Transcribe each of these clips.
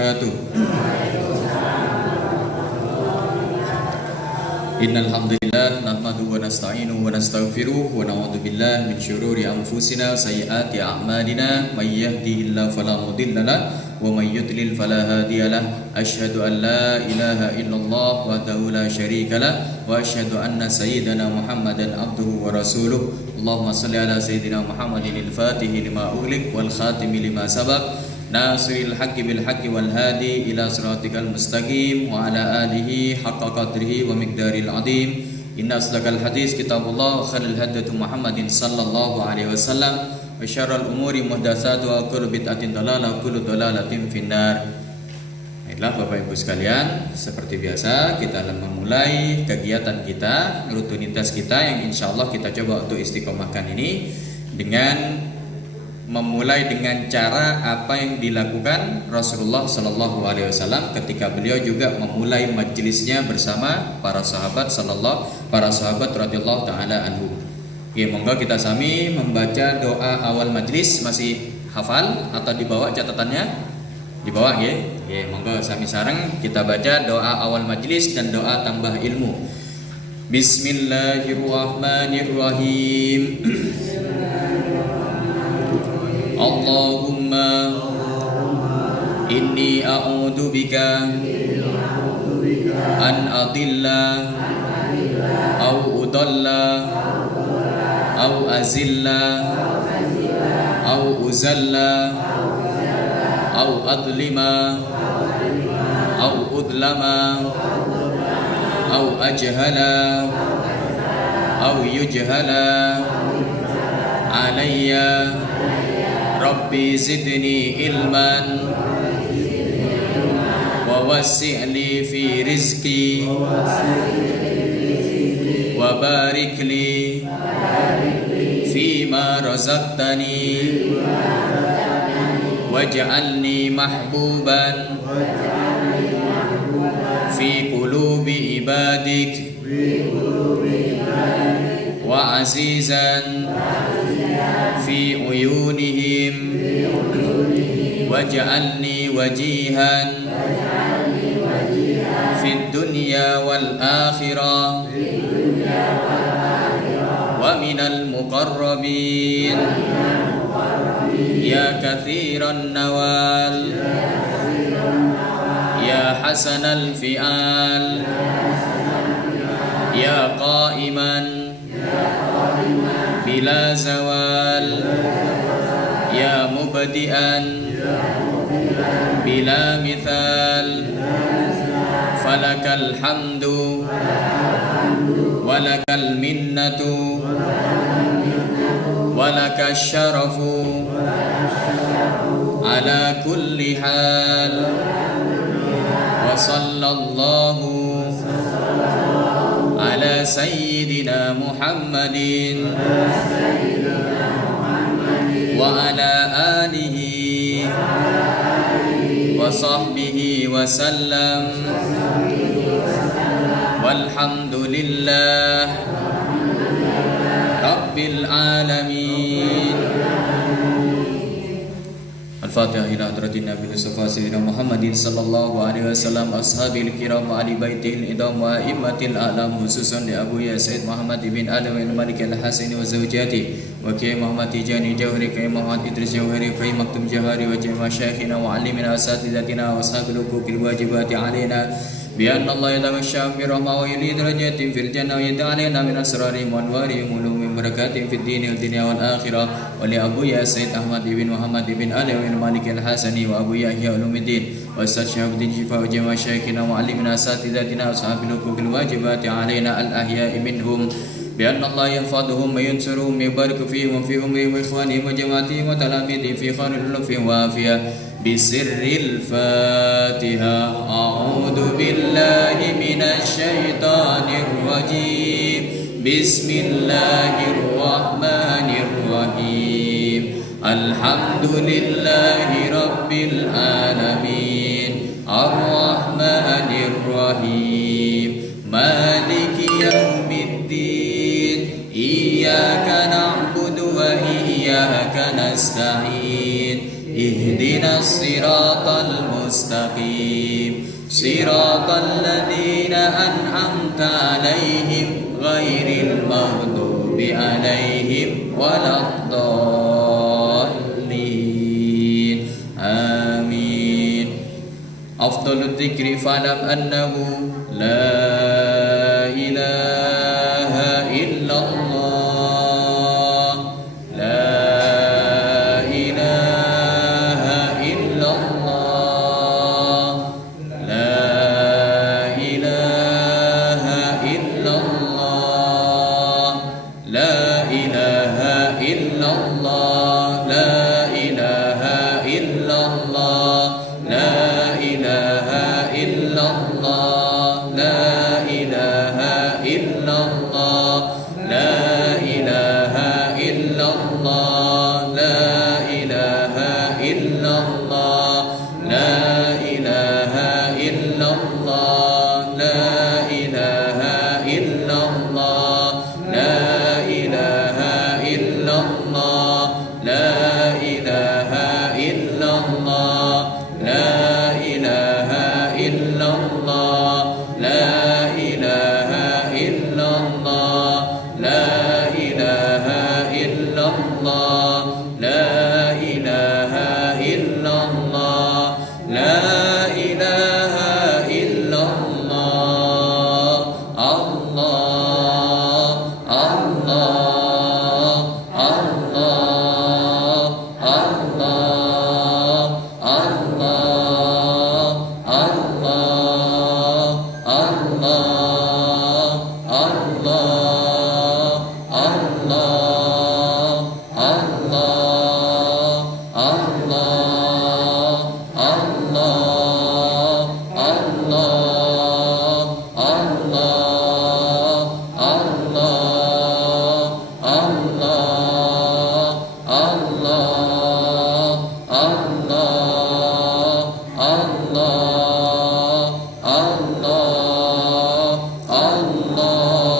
wabarakatuh. Innal hamdalillah nahmaduhu wa nasta'inuhu wa nastaghfiruh wa na'udzu billahi min syururi anfusina sayyiati a'malina may yahdihillahu fala mudilla lahu wa may yudlil fala hadiya lahu. Asyhadu an la ilaha illallah wahdahu la syarika lahu wa asyhadu anna sayyidana Muhammadan abduhu wa rasuluh. Allahumma shalli ala sayyidina Muhammadin al-fatihi lima ughliq wal khatimi lima sabaq nasiril haqqi bil haqqi wal hadi ila siratikal mustaqim wa ala alihi haqqa qadrihi wa miqdaril azim. Inna asdaqal hadis kitabullah wa khairul hadyi Muhammadin sallallahu alaihi wasallam wa syarrul umuri muhdatsatuha wa kullu bid'atin dhalalah wa kullu dhalalatin finnar. Baiklah Bapak Ibu sekalian, seperti biasa kita akan memulai kegiatan kita, rutinitas kita yang insyaallah kita coba untuk istiqomahkan ini dengan memulai dengan cara apa yang dilakukan Rasulullah Sallallahu Alaihi Wasallam ketika beliau juga memulai majelisnya bersama para sahabat radhiyallahu taala anhu. Oke, monggo kita sami membaca doa awal majelis. Masih hafal atau dibawa catatannya? Dibawa ya. Oke, monggo sami sareng kita baca doa awal majelis dan doa tambah ilmu. Bismillahirrahmanirrahim. Allahumma inni a'udzu bika an adilla au udalla au azilla au uzalla au adlima au udlama au ajhala au yujhala alayya Rabbi zidni ilman wa wasi' fi rizqi wa barik li fima razaqtani waj'alni mahbuban fi qulubi ibadik wa azizan fi uyunihim waj'alni wajihan fid dunya wal akhirah wa minal muqarrabin ya kathiran nawal ya hasanal fi'al ya qa'iman bila zawal ya mubadi'an bila mithal falakal hamdu walakal minnatu walakal syarafu ala kulli hal wa sallallahu ala sayyidina Muhammadin wa ala alihi wa sahbihi wa sallam walhamdulillah rabbil alamin. Al-Fatihah ila hadratin Nabi Mustafa Sayyidina Muhammadin sallallahu alaihi wasallam ashabil kiram wa ali baitihil idam wa immatil a'lam khususan di Abu Ya Said Muhammad bin Adam bin Malik al-Hasani wa zawjati wa Kiai Muhammad Tijani Jauhari Kiai Muhammad Idris Jauhari Kiai Maktum Jauhari wa jami'a masyayikhina wa alimina asatidatina wa ashabil hukukil wajibati alaina بأن الله يتغشى برحمة ويريد درجات في الجنة ويدعى علينا من أسرارهم وأنوارهم ولوم بركاتهم في الدين والدنيا والآخرة ولأبويا السيد أحمد بن محمد بن علي بن مالك الحسني وأبويا إحياء علوم الدين وأستاذ شهاب الدين شفاء وجميع مشايخنا ومعلمنا أساتذتنا وأصحاب الحقوق الواجبات علينا الأحياء منهم بأن الله يحفظهم وينصرهم ويبارك فيهم وفي أمرهم وإخوانهم وجماعتهم وتلاميذهم في خير الألوف وعافية بسر الفاتحة. أعوذ بالله من الشيطان الرجيم بسم الله الرحمن الرحيم الحمد لله رب العالمين الرحمن الرحيم مالك يوم الدين إياك نعبد وإياك نستعين اهدنا الصراط المستقيم مستقيم صراط الذين أنعمت عليهم غير المغضوب عليهم ولا الضالين آمين. أفضل الذكر فاعلم أنه لا إله إلا الله لا إله إلا الله لا إله إلا الله لا إله إلا الله لا إله إلا الله لا إله إلا الله لا إله إلا الله لا إله إلا الله لا إله إلا الله لا إله إلا الله لا إله إلا الله لا إله إلا الله لا إله إلا الله لا إله إلا الله لا إله إلا الله لا إله إلا الله لا إله إلا الله لا إله إلا الله الله الله الله الله الله الله الله الله الله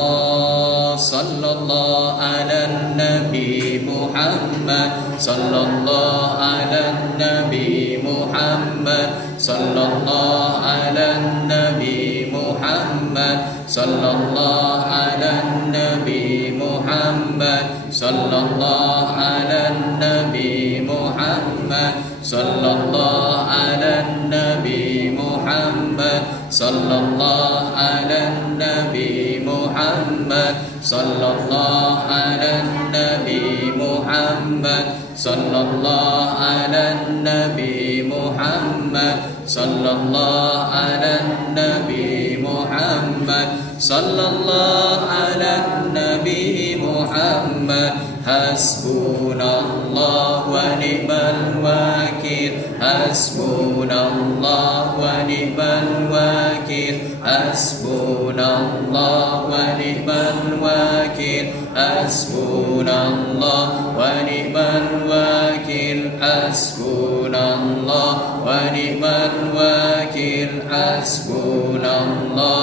Sallallahu ala Nabi Muhammad Sallallahu ala Nabi Muhammad Sallallahu ala Nabi Muhammad Sallallahu ala Nabi Muhammad Sallallahu ala Nabi Muhammad Sallallahu ala Nabi Muhammad Sallallahu ala Nabi Muhammad Sallallahu ala Nabi Muhammad Sallallahu ala Nabi Muhammad Sallallahu ala Nabi Muhammad Sallallahu ala Nabi Muhammad Hasbunallah wa ni'mal wakil Hasbunallah wa ni'mal wakil Hasbunallah wa ni'mal wakil Hasbunallah wa ni'mal wakil Hasbunallah wa ni'mal wakil Hasbunallah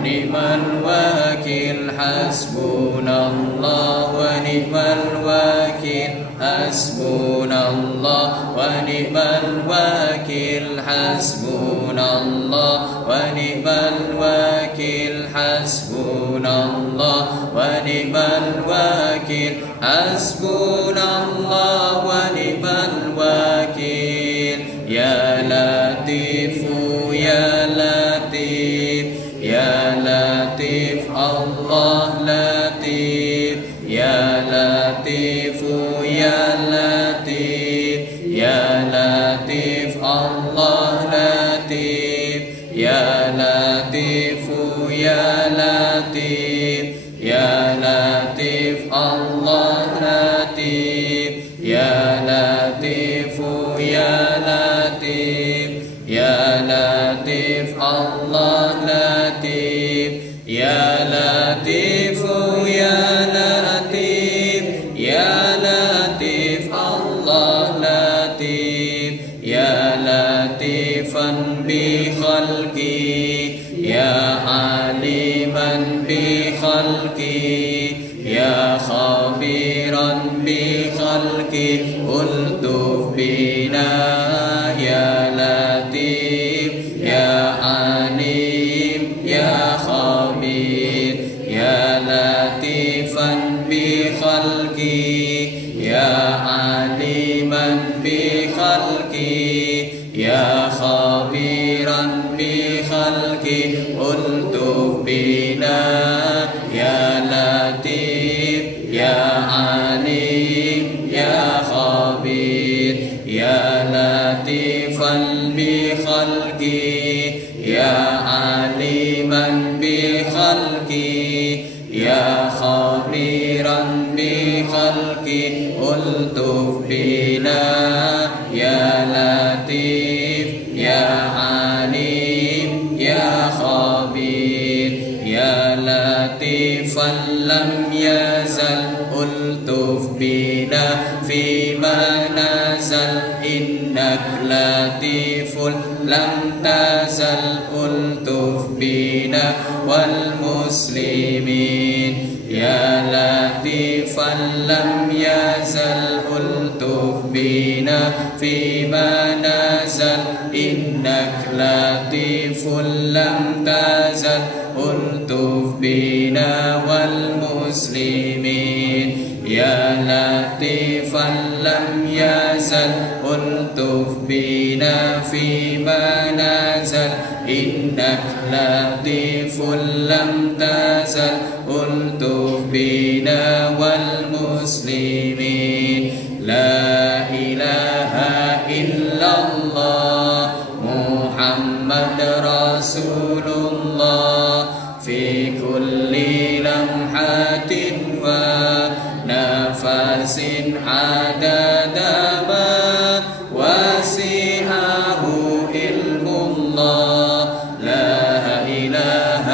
ni'mal wakil Hasbunallah wa ni'mal wakil Hasbunallah wa ni'mal wakil Hasbunallah wa ni'mal wakil Hasbunallah wa ni'mal wakil Hasbunallah wa ni'mal wakil Ya Latifu Ya Latif Ya Latif Allah Latif Ya Latifu Ya Latif Ya Latif Allah Latif Ya Latifu Ya Latif Ya Latif Allah Latif Ya Latifu Ya Latif Ya Latif Allah Latif Ya Latifu Ya Latif Ya Latif Allah Latif Ya Latifan bi khalqi Ya aliman bi khalqi Ya khabiran bi khalqi Ultuf bina Ya Latif خبيرا بخلقي ألطف بنا يا لطيف يا عليم يا خبير يا لطيفا بخلقي يا عليما بخلقي يا خبيرا بخلقي ألطف بنا يا لطيف يا عليم يا خبير يا لطيفا لم يزل ألطف بنا فيما نزل إنك لطيف لم تزل ألطف بنا والمسلمين يا لطيفا لم يزل ألطف بنا فيما نزل إنك لطيف لم تزل ألطف بنا والمسلمين يا لطيفا لم يزل ألطف بنا فيما نزل إنك لطيف لم تزل ألطف بنا والمسلمين لا إله إلا الله محمد رسول الله في كل لمحة ونفس عدد ما وسعه علم الله لا إله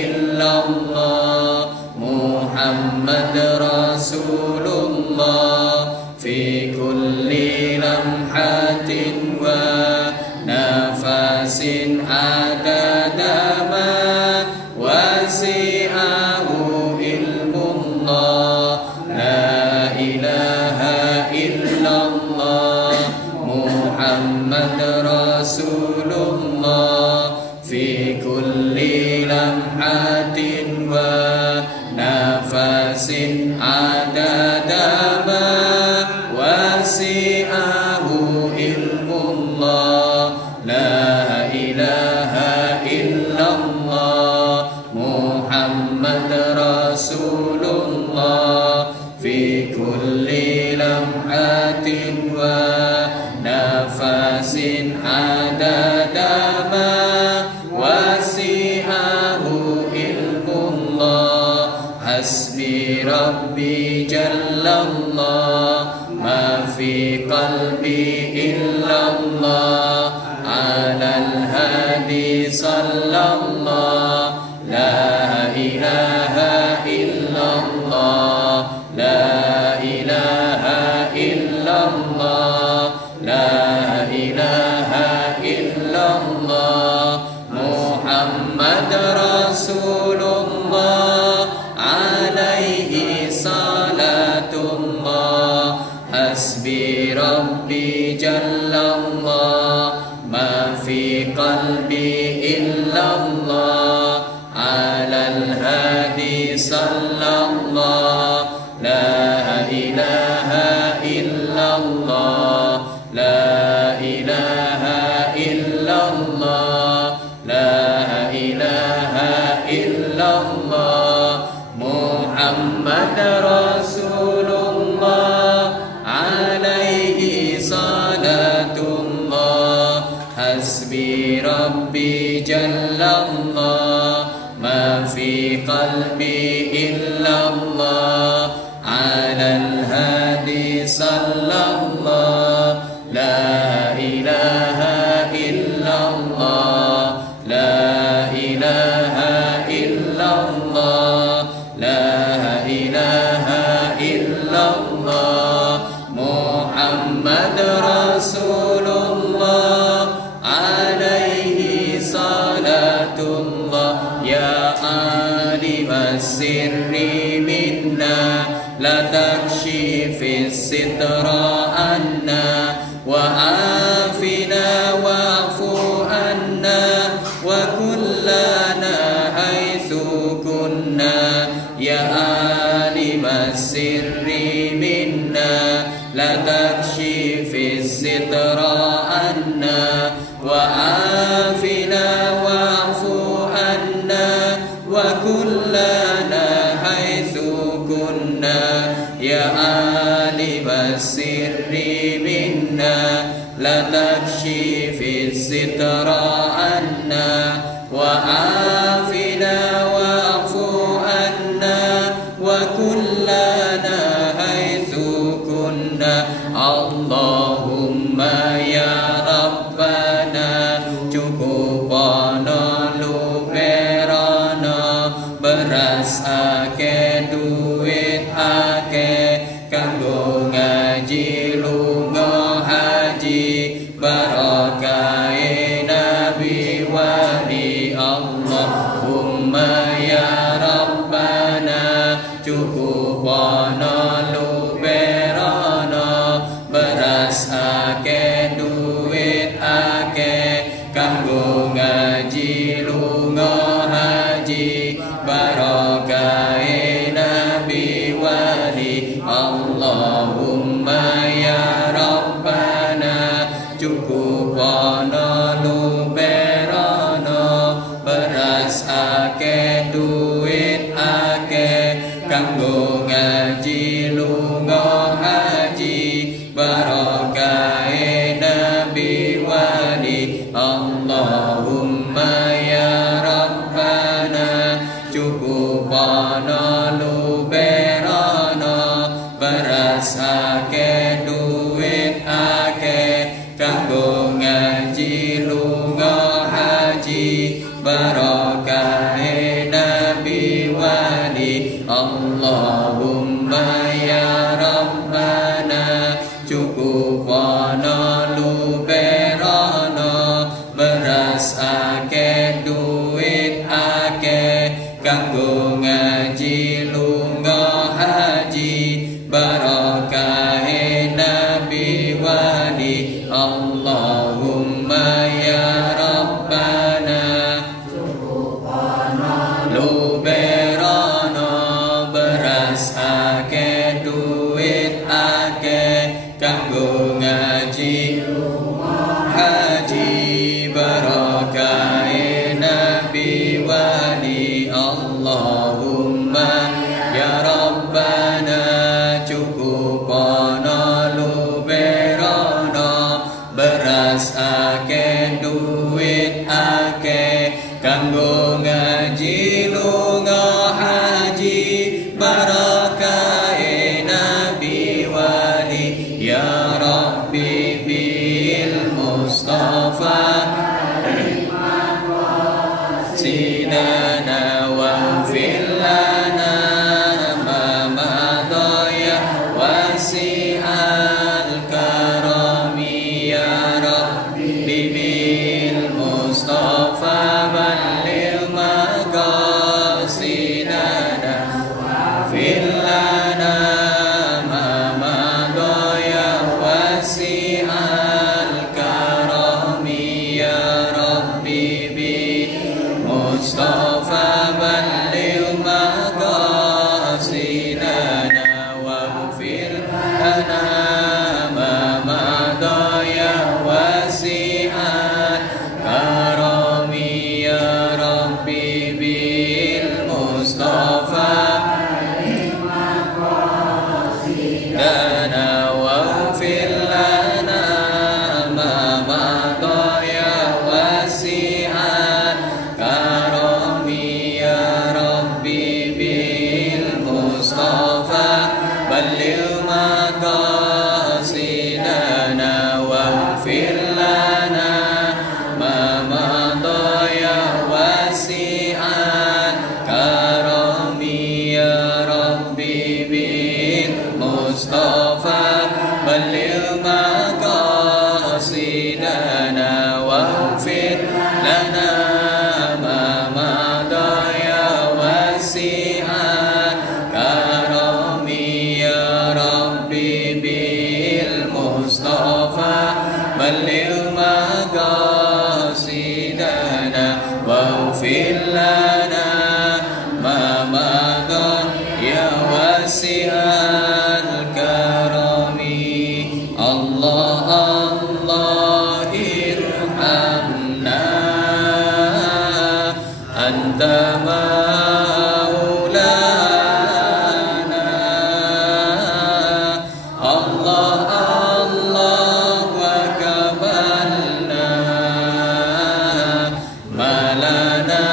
إلا الله محمد رسول الله في كل لمحة ونفس عدد ما وسعه علم الله لا إله إلا الله محمد رسول الله في كل لمحة ونفس عدد ما وسعه علم الله لا إله إلا الله محمد رسول الله في كل لمحة ونفس عدد ما وسعه علم الله حسبي ربي جل الله ما في قلبي إلا الله على الهادي صلى الله لا إله إلا الله لا إله إلا الله لا إله إلا الله محمد رسول الله عليه صلاة الله حسبي ربي جل الله ما في قلبي إلا الله على الهادي صلى الله لا إله إلا الله لا إله إلا الله لا إله إلا الله محمد رسول الله عليه صلاة الله حسبي ربي جل الله ما في قلبي إلا الله على الهادي صلى الله لا إله إلا الله لا إله إلا الله لا إله إلا الله محمد رسول الله عليه صلاة الله يا عالم السر منا لا تكشف الستر عنا وعافنا واعف عنا وكلنا حيث كنا يا عالم السر منا لا تكشف الستر عنا وعافنا واعف عنا وكلنا حيث كنا يا عالم السر منا لا تكشف الستر عنا وعافنا واعف عنا وكلنا حيث كنا اللهم يا ربنا cukupana luperana beras ake duit ake kanggo ngaji lunga haji barakae nabi wali Allahumma ya rabbana cukupana luperana beras ake duit ake kanggo ngaji lunga haji barakae nabi wali Allahumma ya rabbana cukupana luperana beras ake duit ake kanggo ngaji lunga haji barakae nabi wali Allahumma ya rabbana cukupana luperana beras ake duit ake kanggo ngaji lunga haji barakae nabi wali Allahumma ya rabbana cukupana luperana beras ake duit ake kanggo ngaji lunga haji barakae nabi wali Allahumma ya rabbana luperana beras ake duit ake kanggo ngaji haji barakae nabi wali Allahumma ya rabbana cukupana luperana beras ake duit ake kanggo ngaji lunga haji barakae nabi wali ya rabbi bil mustafa sinana wa filana ma madaya wasi'al karami ya rabbi bil mustafa balil maqasidana filana ma madaya wasi'al karami ya rabbi bil mustafa balil maqasidana waghfir lana ma madaya wasi'at karami ya rabbi bil mustafa lana waghfir lana ma madaya wasi'at karami ya rabbi bil mustafa balil maqasidana waghfir lana ma madaya wasi'at karami ya rabbi bil mustafa balil maqasidana waghfir lana ma madaya wasi'at karami ya rabbi bil mustafa balil maqasidana waghfir lana ma madaya wasi'at karami Allah Allah irham anta maulana. Allah Allah wa kabalna malana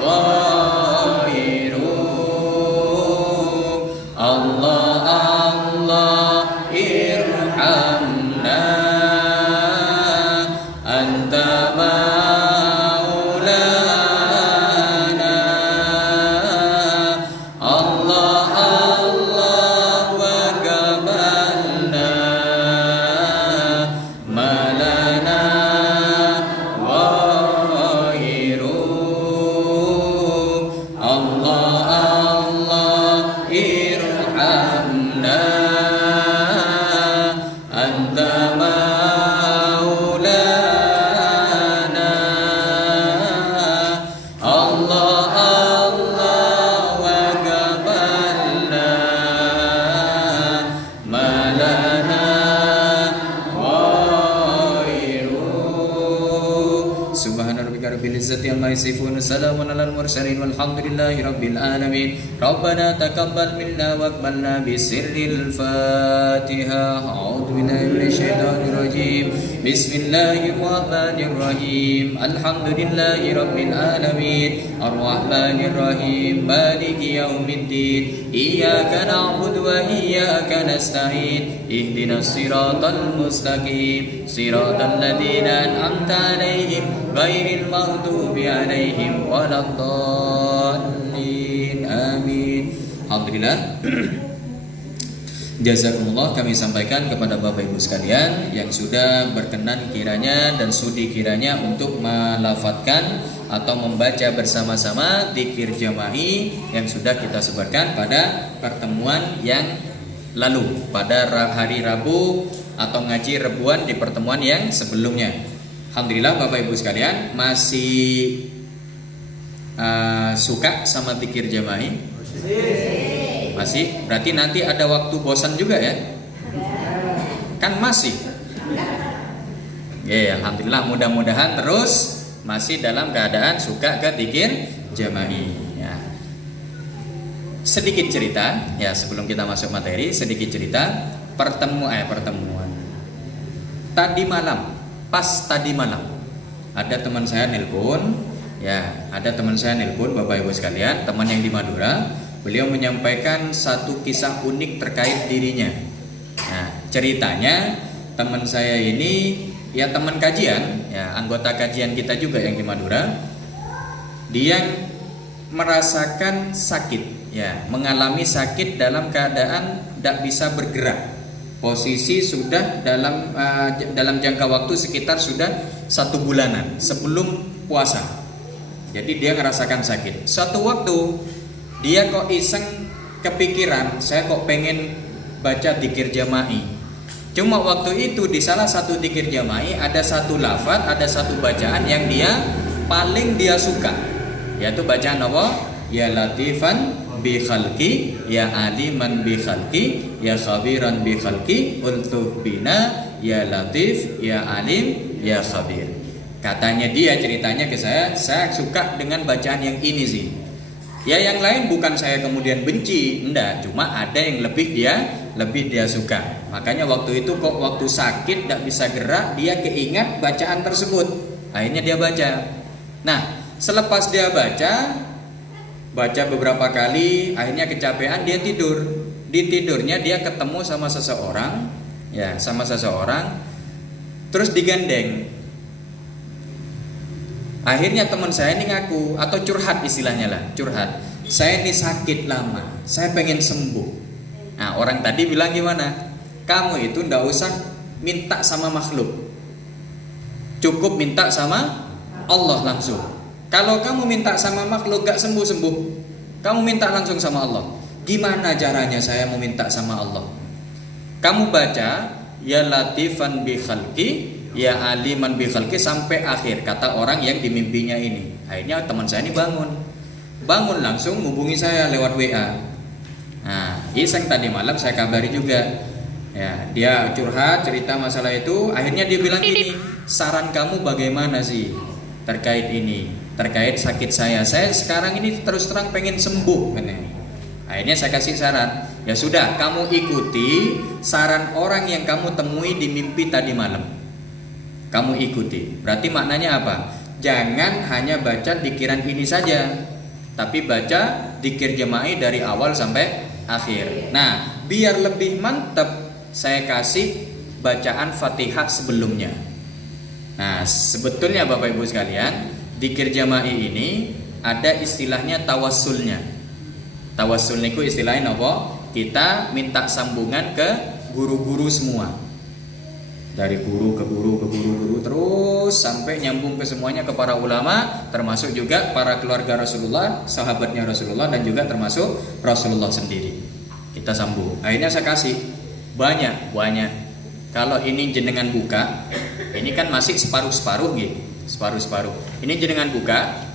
ghairu. Allah Allah irhamna anta maulana. Allah Allah wa kabalna malana ghairu. Allah Allah irhamna anta maulana. Allah Allah wa kabalna malana ghairu. Subhana rabbika rabbil izzati amma yasifun, salamun alal mursalin, walhamdulillahi rabbil alamin. Rabbana taqabbal minna waqbalna bisirril Fatiha. A'udzu billahi minasyaitonir rajim. Bismillahirrahmanirrahim. Alhamdulillahi rabbil alamin. Arrahmanir rahim. Maliki yaumiddin. Iyyaka na'budu wa iyyaka nasta'in. Ihdinas siratal mustaqim. Siratal ladzina an'amta 'alaihim ghairil maghdubi 'alaihim waladdallin. Amin. Alhamdulillah. Jazakumullah, kami sampaikan kepada Bapak Ibu sekalian yang sudah berkenan kiranya dan sudi kiranya untuk melafadzkan atau membaca bersama-sama dzikir jama'i yang sudah kita sebarkan pada pertemuan yang lalu, pada hari Rabu atau ngaji rebuan di pertemuan yang sebelumnya. Alhamdulillah Bapak Ibu sekalian masih suka sama dzikir jama'i? Masih? Berarti nanti ada waktu bosan juga ya? Kan masih? Ya, alhamdulillah, mudah-mudahan terus masih dalam keadaan suka ke dzikir jama'i ya. Sedikit cerita ya sebelum kita masuk materi, sedikit cerita pertemuan. Tadi malam, pas tadi malam ada teman saya nelpon ya, Bapak Ibu sekalian, teman yang di Madura. Beliau menyampaikan satu kisah unik terkait dirinya. Nah, ceritanya teman saya ini ya teman kajian, ya anggota kajian kita juga yang di Madura. Dia merasakan sakit, ya mengalami sakit dalam keadaan tidak bisa bergerak. Posisi sudah dalam jangka waktu sekitar sudah 1 bulanan sebelum puasa. Jadi dia merasakan sakit. Satu waktu dia kok iseng kepikiran, saya kok pengen baca dzikir jama'i. Cuma waktu itu di salah satu dzikir jama'i ada satu lafaz, ada satu bacaan yang paling dia suka, yaitu bacaan apa? Ya latifan bi khalqi, ya aliman bi khalqi, ya khabiran bi khalqi, ultuf bina, ya latif, ya alim, ya khabir. Katanya dia ceritanya ke saya suka dengan bacaan yang ini sih. Ya yang lain bukan saya kemudian benci, enggak, cuma ada yang lebih dia suka. Makanya waktu itu kok waktu sakit tidak bisa gerak, dia keingat bacaan tersebut. Akhirnya dia baca. Nah, selepas dia baca beberapa kali, akhirnya kecapean, dia tidur. Di tidurnya dia ketemu sama seseorang, terus digandeng. Akhirnya teman saya ini ngaku atau curhat, istilahnya lah, curhat. Saya ini sakit lama, saya pengen sembuh. Nah, orang tadi bilang gimana? Kamu itu ndak usah minta sama makhluk, cukup minta sama Allah langsung. Kalau kamu minta sama makhluk gak sembuh-sembuh, kamu minta langsung sama Allah. Gimana caranya saya mau minta sama Allah? Kamu baca ya latifan bi khalqi, ya aliman bi khalqi sampai akhir kata orang yang dimimpinya ini. Akhirnya teman saya ini bangun langsung hubungi saya lewat WA. Nah, iseng tadi malam saya kabari juga. Ya, dia curhat cerita masalah itu. Akhirnya dia bilang gini, saran kamu bagaimana sih? terkait ini, terkait sakit saya sekarang ini terus terang pengen sembuh kan. Akhirnya saya kasih saran, ya sudah kamu ikuti saran orang yang kamu temui di mimpi tadi malam. Kamu ikuti. Berarti maknanya apa? Jangan hanya baca dikiran ini saja, tapi baca dikir jema'i dari awal sampai akhir. Nah, biar lebih mantap, saya kasih bacaan Fatihah sebelumnya. Nah, sebetulnya Bapak Ibu sekalian, dikir jama'i ini ada istilahnya tawassulnya. Tawassul niku istilahnya apa? Kita minta sambungan ke guru-guru semua. Dari guru ke guru ke guru terus sampai nyambung ke semuanya, ke para ulama, termasuk juga para keluarga Rasulullah, sahabatnya Rasulullah, dan juga termasuk Rasulullah sendiri. Kita sambung. Akhirnya saya kasih banyak. Kalau ini jenengan buka, ini kan masih separuh-separuh gitu. Separuh-separuh. Ini jenengan buka.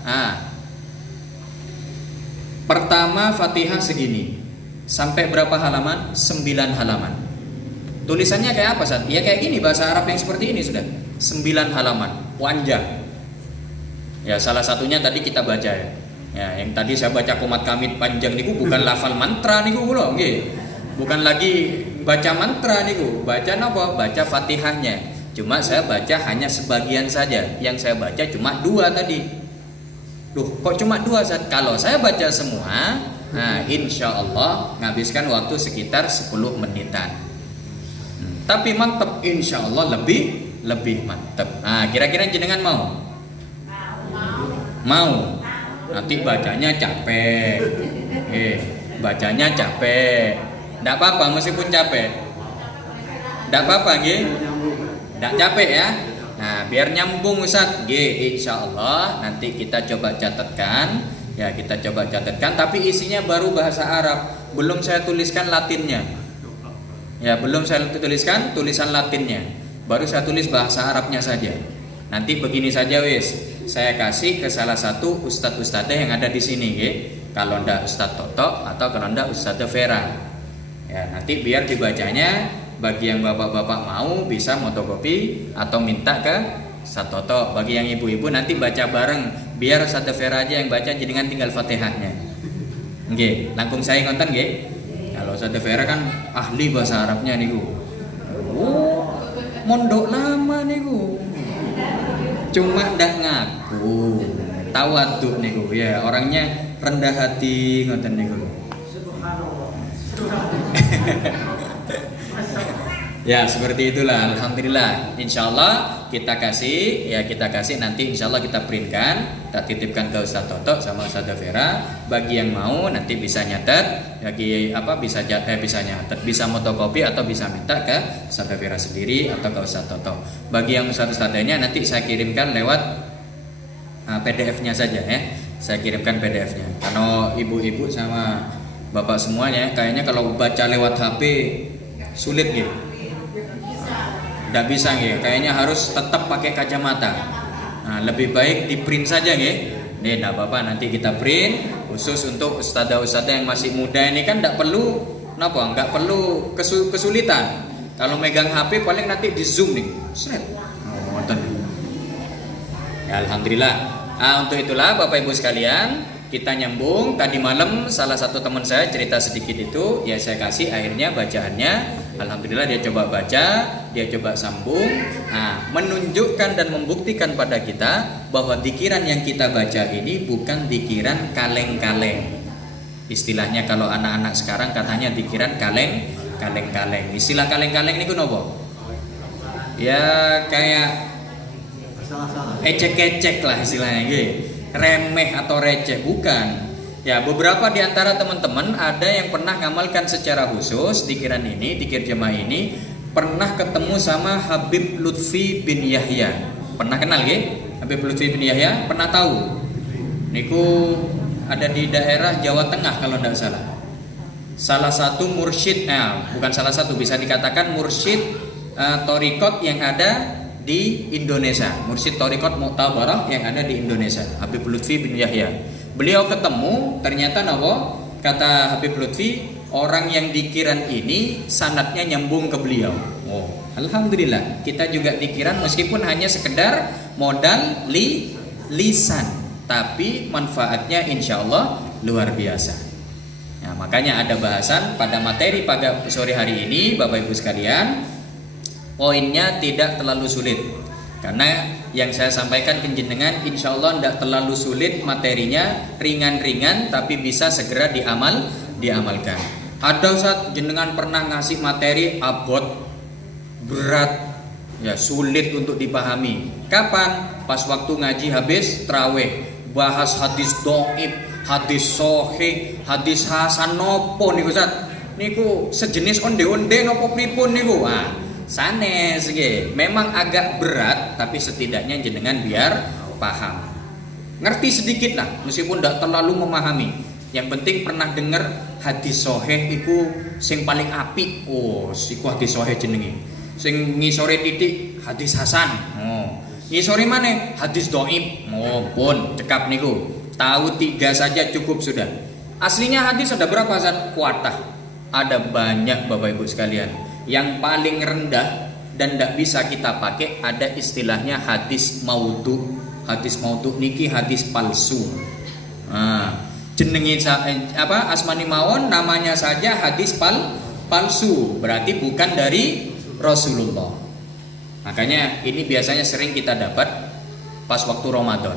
Pertama Fatihah segini. Sampai berapa halaman? 9 halaman. Tulisannya kayak apa, Sat? Ya kayak gini, bahasa Arab yang seperti ini sudah. 9 halaman, panjang. Ya, salah satunya tadi kita baca ya. Ya, yang tadi saya baca komat kamit panjang niku bukan lafal mantra niku kula, nggih. Bukan lagi baca mantra niku, baca napa? Baca Fatihahnya. Cuma saya baca hanya sebagian saja. Yang saya baca cuma 2 tadi. Loh, kok cuma 2, Sat? Kalau saya baca semua, nah insya Allah menghabiskan waktu sekitar 10 menitan. Tapi mantep, insya Allah lebih mantep. Nah, kira-kira jenengan mau? Mau. Nanti bacanya capek. Bacanya capek. Nggak apa-apa meskipun capek. Nggak apa-apa, nggih. Nggak capek ya. Nah, biar nyambung Ustaz, insya Allah nanti kita coba catatkan. Ya, kita coba catatkan. Tapi isinya baru bahasa Arab, belum saya tuliskan Latinnya. Ya, belum saya tuliskan tulisan Latinnya. Baru saya tulis bahasa Arabnya saja. Nanti begini saja wis, saya kasih ke salah satu ustadz-ustadzah yang ada di sini, kalau ndak Ustadz Toto atau kalau ndak Ustadzah Vera. Ya, nanti biar dibacanya. Bagi yang bapak-bapak mau bisa fotokopi atau minta ke Ustadz Toto. Bagi yang ibu-ibu nanti baca bareng, biar Ustadzah Vera aja yang baca, jenengan tinggal Fatihahnya. Nggih, langkung saya ngonten nggih. Kalau Ustadzah Vera kan ahli bahasa Arabnya niku. Mondok lama niku. Cuma ndak ngaku. Tawadhu niku ya, orangnya rendah hati ngoten niku. Ya seperti itulah, alhamdulillah. Insya Allah kita kasih nanti insya Allah kita printkan, kita titipkan ke Ustadz Toto sama Ustadzah Vera. Bagi yang mau nanti bisa nyatet, bisa nyatet, bisa fotokopi atau bisa minta ke Ustadzah Vera sendiri atau ke Ustadz Toto. Bagi yang ustadzahnya nanti saya kirimkan lewat PDF-nya saja ya. Saya kirimkan PDF-nya. Karena ibu-ibu sama bapak semuanya kayaknya kalau baca lewat HP sulit gitu. Nggak bisa nggih, kayaknya harus tetap pakai kacamata. Nah, lebih baik di print saja nggih. Nih, enggak apa-apa, nanti kita print khusus untuk ustadzah-ustadzah yang masih muda ini kan enggak perlu kesulitan. Kalau megang HP paling nanti di zoom nih. Sret. Ya, alhamdulillah. Nah, untuk itulah Bapak Ibu sekalian, kita nyambung. Tadi malam salah satu teman saya cerita sedikit itu, ya saya kasih akhirnya bacaannya. Alhamdulillah dia coba baca, dia coba sambung. Nah, menunjukkan dan membuktikan pada kita bahwa dikiran yang kita baca ini bukan dikiran kaleng-kaleng. Istilahnya kalau anak-anak sekarang katanya dikiran kaleng-kaleng. Istilah kaleng-kaleng ini kunopo? Ya kayak ecek-ecek lah istilahnya gitu. Remeh atau receh, bukan. Ya, beberapa di antara teman-teman ada yang pernah ngamalkan secara khusus dikiran ini, dikir jemaah ini, pernah ketemu sama Habib Lutfi bin Yahya. Pernah kenal nggih? Habib Lutfi bin Yahya, pernah tahu? Niku ada di daerah Jawa Tengah kalau tidak salah. Salah satu mursyid, bukan salah satu, bisa dikatakan mursyid Thariqat yang ada di Indonesia. Mursyid Thariqat Mu'tabarah yang ada di Indonesia, Habib Lutfi bin Yahya. Beliau ketemu, ternyata kata Habib Lutfi, orang yang dikiran ini sanadnya nyambung ke beliau. Alhamdulillah, kita juga dikiran meskipun hanya sekedar modal lisan, tapi manfaatnya insya Allah luar biasa. Nah, makanya ada bahasan pada materi pada sore hari ini, Bapak Ibu sekalian, poinnya tidak terlalu sulit. Karena yang saya sampaikan ke jenengan insya Allah tidak terlalu sulit materinya, ringan-ringan tapi bisa segera diamalkan. Ada saat jenengan pernah ngasih materi abot, berat, ya sulit untuk dipahami. Kapan? Pas waktu ngaji habis traweh, bahas hadis doib, hadis sohih, hadis hasan nopo niku Ustaz. Niku sejenis onde-onde nopo pripun niku. Sanes nggih. Memang agak berat tapi setidaknya jenengan biar paham. Ngerti sedikit lah meskipun tidak terlalu memahami. Yang penting pernah dengar hadis sohih iku sing paling apik. Oh, iku hadis sohih jenenge. Sing ngisore titik hadis hasan. Oh. Ngisore mana? Hadis doib. Oh, pun cekap niku. Tahu 3 saja cukup sudah. Aslinya hadis ada berapa Ustaz? Kuatah. Ada banyak Bapak Ibu sekalian. Yang paling rendah dan tidak bisa kita pakai ada istilahnya hadis maudhu. Hadis maudhu niki hadis palsu. Jenenge asmani mawon namanya saja hadis palsu, berarti bukan dari Rasulullah. Makanya ini biasanya sering kita dapat pas waktu Ramadan.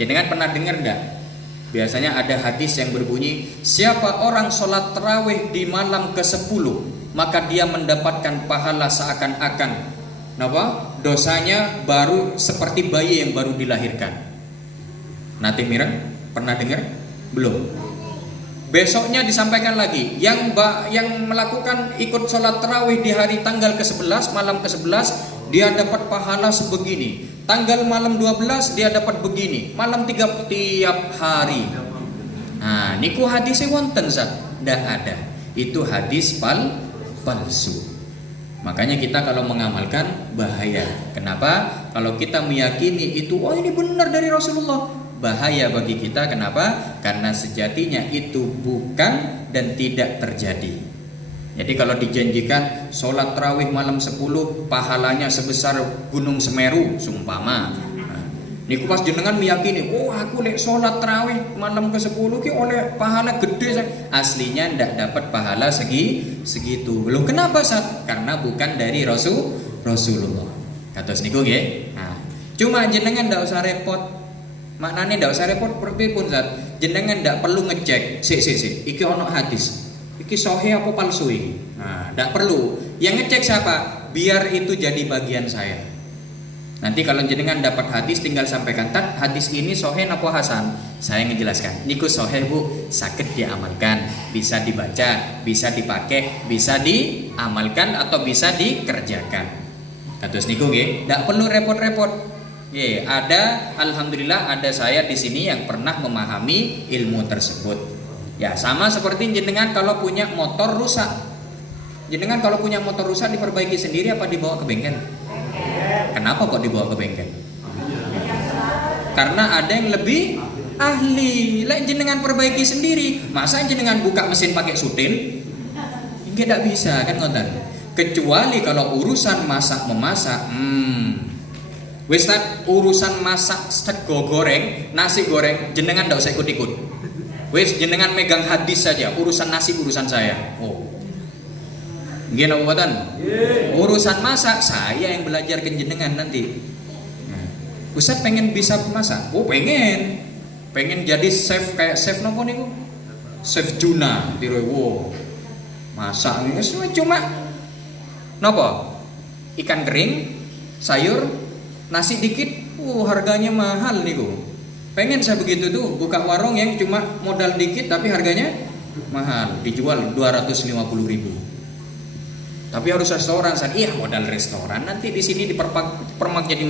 Jenengan pernah dengar enggak? Biasanya ada hadis yang berbunyi, siapa orang sholat tarawih di malam ke-10, maka dia mendapatkan pahala seakan-akan dosanya baru seperti bayi yang baru dilahirkan. Nanti Miran pernah dengar? Belum. Besoknya disampaikan lagi, yang melakukan ikut sholat tarawih di hari tanggal ke-11, malam ke-11, dia dapat pahala sebegini. Tanggal malam 12 dia dapat begini. Malam 3 tiap hari. Nah, niku hadisnya wonten Zat? Tidak ada. Itu hadis palsu. Makanya kita kalau mengamalkan bahaya. Kenapa? Kalau kita meyakini itu, oh ini benar dari Rasulullah, bahaya bagi kita. Kenapa? Karena sejatinya itu bukan dan tidak terjadi. Jadi kalau dijanjikan sholat tarawih malam 10 pahalanya sebesar Gunung Semeru sumpama. Niku pas jenengan meyakini, oh aku lek sholat tarawih malam ke-10 ki oleh pahala gede. Aslinya ndak dapat pahala segitu. Belum kenapa Sat? Karena bukan dari Rasulullah. Kados niku nggih. Nah, cuma jenengan ndak usah repot. Maknanya ndak usah repot pripun Sat? Jenengan ndak perlu ngecek. Sik. Iki ono hadis. Iki sahih apa palsu iki? Nah, tidak perlu. Yang ngecek siapa? Biar itu jadi bagian saya. Nanti kalau jenengan dapat hadis tinggal sampaikan, "Tat, hadis ini sahih apa hasan?" Saya ngejelaskan. Niku sahih Bu, sakit diamalkan, bisa dibaca, bisa dipakai, bisa diamalkan atau bisa dikerjakan. Kados niku nggih, tidak perlu repot-repot. Ada alhamdulillah ada saya di sini yang pernah memahami ilmu tersebut. Ya sama seperti jenengan kalau punya motor rusak. Jenengan kalau punya motor rusak diperbaiki sendiri apa dibawa ke bengkel? Kenapa kok dibawa ke bengkel? Karena ada yang lebih ahli. Lah jenengan perbaiki sendiri. Masa jenengan buka mesin pakai sutil? Tidak bisa kan ngoten. Kecuali kalau urusan masak memasak. Wis urusan masak sego goreng, nasi goreng jenengan ndak usah ikut-ikut. Wes jenengan megang hadis saja, urusan nasi urusan saya. Oh, gimana buatan? Urusan masak saya yang belajar ke jenengan nanti. Ustaz pengen bisa masak? Oh pengen jadi chef kayak chef nopo niku? Chef Juna, wow. Masak ini cuma nopo? Ikan kering, sayur, nasi dikit. Harganya mahal niku. Pengen saya begitu tuh, buka warung yang cuma modal dikit tapi harganya mahal, dijual 250.000. Tapi harus restoran, iya modal restoran. Nanti di sini dipermak jadi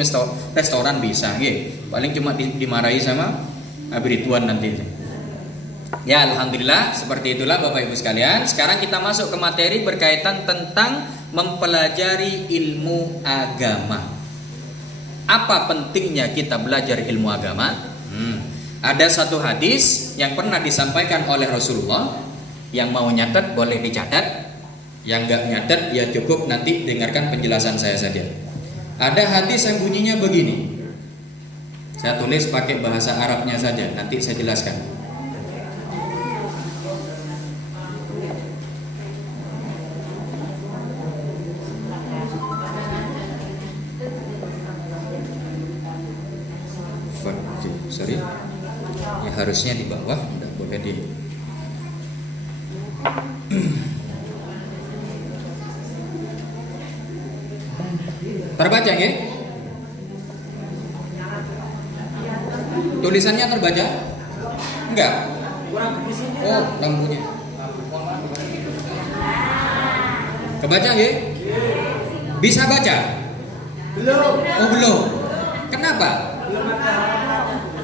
restoran bisa, paling cuma dimarahi sama Abirituan nanti. Ya alhamdulillah seperti itulah Bapak Ibu sekalian. Sekarang kita masuk ke materi berkaitan tentang mempelajari ilmu agama. Apa pentingnya kita belajar ilmu agama? Ada satu hadis yang pernah disampaikan oleh Rasulullah. Yang mau nyatet boleh dicatat, yang nggak nyatet ya cukup nanti dengarkan penjelasan saya saja. Ada hadis yang bunyinya begini. Saya tulis pakai bahasa Arabnya saja, nanti saya jelaskan. Sorry, ya harusnya di bawah, tidak boleh di. Terbaca ya? Tulisannya terbaca? Enggak. Oh, lampunya. Kebaca ya? Bisa baca? Belum. Oh, belum. Kenapa?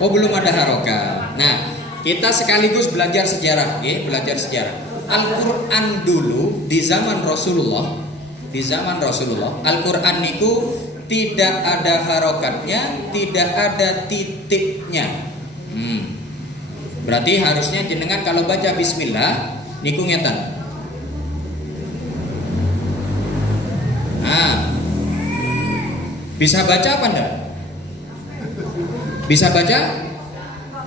Oh, belum ada harokat. Nah, kita sekaligus belajar sejarah, ya, belajar sejarah. Al-Qur'an dulu di zaman Rasulullah, Al-Qur'an niku tidak ada harokatnya, tidak ada titiknya. Berarti harusnya jenengan kalau baca bismillah niku ngeten. Nah, bisa baca apa enggak? Bisa baca?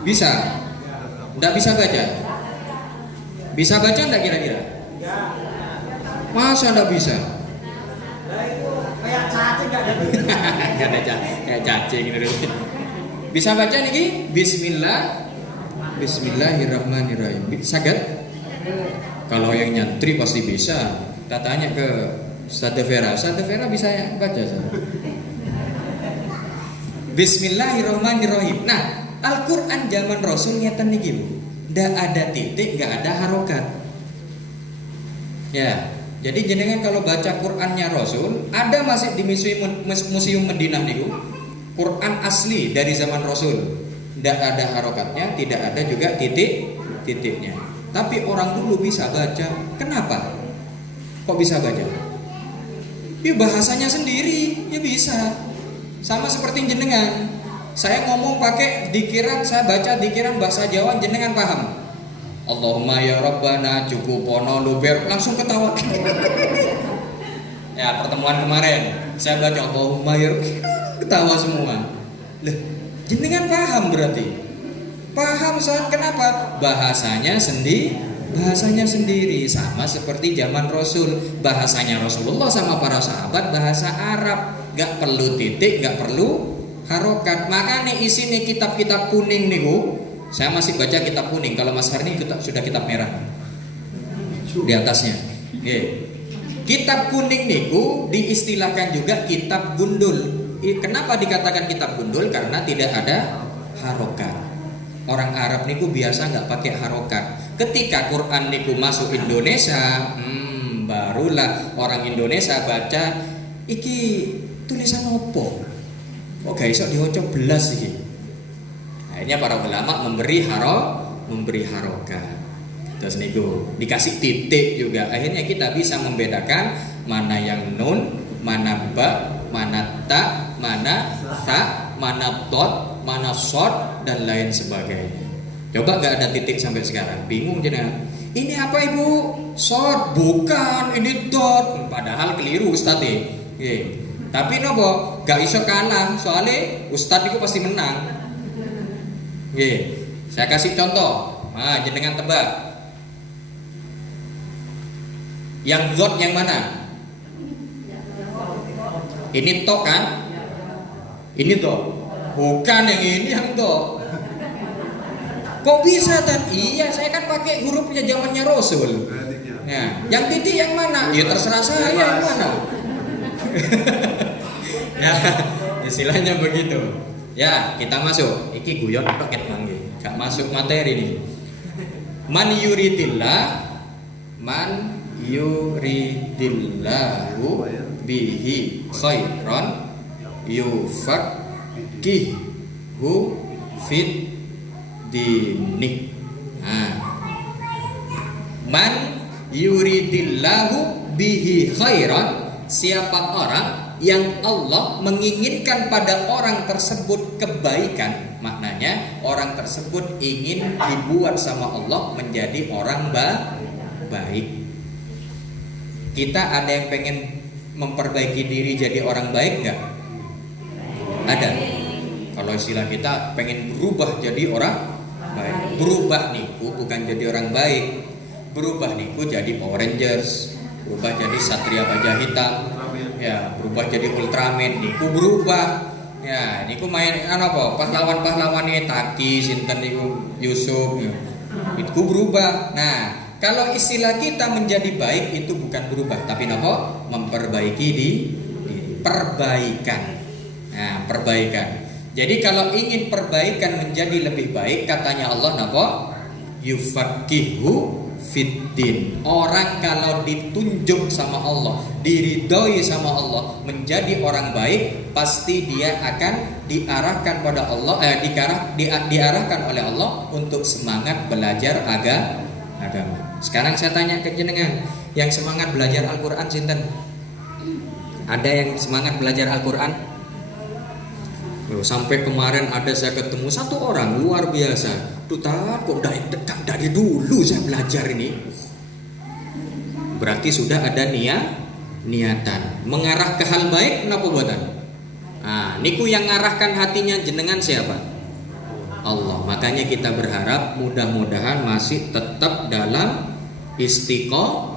Bisa. Enggak bisa baca? Bisa baca enggak kira-kira? Masa enggak bisa? Kayak cacing enggak ada. Kayak cacing gitu. Bisa baca niki? Bismillahirrahmanirrahim. Saged? Kalau yang nyantri pasti bisa. Kita tanya ke Ustaz Vera. Ustaz Vera bisa baca? Bismillahirrahmanirrahim. Nah, Al-Qur'an zaman Rasul ngeten niki, Bu. Ndak ada titik, enggak ada harokat. Ya, jadi jenengan kalau baca Qur'annya Rasul, ada masih di Museum Madinah niku, Qur'an asli dari zaman Rasul. Ndak ada harokatnya, tidak ada juga titiknya. Tapi orang dulu bisa baca. Kenapa? Kok bisa baca? Ya bahasanya sendiri, ya bisa. Sama seperti jenengan. Saya ngomong pakai dikiran, saya baca dikiran bahasa Jawa, jenengan paham. Allahumma ya Rabbana cukupono luber, langsung ketawa. Ya, pertemuan kemarin saya baca Allahumma ya ketawa semua. Loh, jenengan paham berarti. Paham saat kenapa? Bahasanya sendiri sama seperti zaman Rasul. Bahasanya Rasulullah sama para sahabat bahasa Arab. Gak perlu titik, gak perlu harokat. Makanya isi nih kitab-kitab kuning nih, Bu. Saya masih baca kitab kuning. Kalau Mas Harni sudah kitab merah di atasnya. Kitab kuning nih, Bu, diistilahkan juga kitab gundul. Kenapa dikatakan kitab gundul? Karena tidak ada harokat. Orang Arab niku biasa nggak pakai harokat. Ketika Quran niku masuk Indonesia, barulah orang Indonesia baca iki tulisan opo? Kok gak iso diwaca belas iki? Akhirnya para ulama memberi harokat. Terus niku dikasih titik juga. Akhirnya kita bisa membedakan mana yang nun, mana ba, mana ta, mana ta, mana tot, mana short dan lain sebagainya. Coba gak ada titik sampai sekarang. Bingung jenengan. Ini apa Ibu? Short? Bukan, ini dot. Padahal keliru Ustaz ya. Tapi nopo gak iso kalah, soalnya Ustadz itu pasti menang. Saya kasih contoh. Nah, jenengan tebak. Yang dot yang mana? Ini tok kan? Ini tok. Bukan yang ini yang tok. Kok bisa Tan? Iya, saya kan pakai hurufnya zamannya Rasul. Nah, yang titik yang mana? Ya terserah saya yang mana. Ya, istilahnya begitu. Ya, kita masuk. Iki guyon paket mangge. Gak masuk materi nih. Man yuridillahu bihi khairan yufaqihu fit dini. Nah, man yuridillahu bihi khairan, siapa orang yang Allah menginginkan pada orang tersebut kebaikan, maknanya orang tersebut ingin dibuat sama Allah menjadi orang baik. Kita ada yang pengen memperbaiki diri jadi orang baik nggak? Ada. Kalau kalau istilah kita pengen berubah jadi orang baik. Berubah niku bukan jadi orang baik. Berubah niku jadi Power Rangers, berubah jadi Satria Baja Hitam, ya, berubah jadi Ultraman niku berubah. Ya, niku main apa? Pahlawan-pahlawannya Taki, sinten niku Yusuf. Ya. Itu berubah. Nah, kalau istilah kita menjadi baik itu bukan berubah, tapi napa? Memperbaiki perbaikan. Nah, perbaikan. Jadi kalau ingin perbaikan menjadi lebih baik, katanya Allah napa? Yufaqihu fiddin. Orang kalau ditunjuk sama Allah, diridhoi sama Allah menjadi orang baik, pasti dia akan diarahkan pada Allah, diarahkan oleh Allah untuk semangat belajar agama. Sekarang saya tanya ke jenengan, yang semangat belajar Al-Qur'an sinten? Ada yang semangat belajar Al-Qur'an? Loh, sampai kemarin ada saya ketemu satu orang luar biasa. Tuh kok dari dulu saya belajar ini. Berarti sudah ada niatan mengarah ke hal baik. Kenapa buatan? Nah, niku yang ngarahkan hatinya jenengan siapa? Allah. Makanya kita berharap mudah-mudahan masih tetap dalam istiqomah,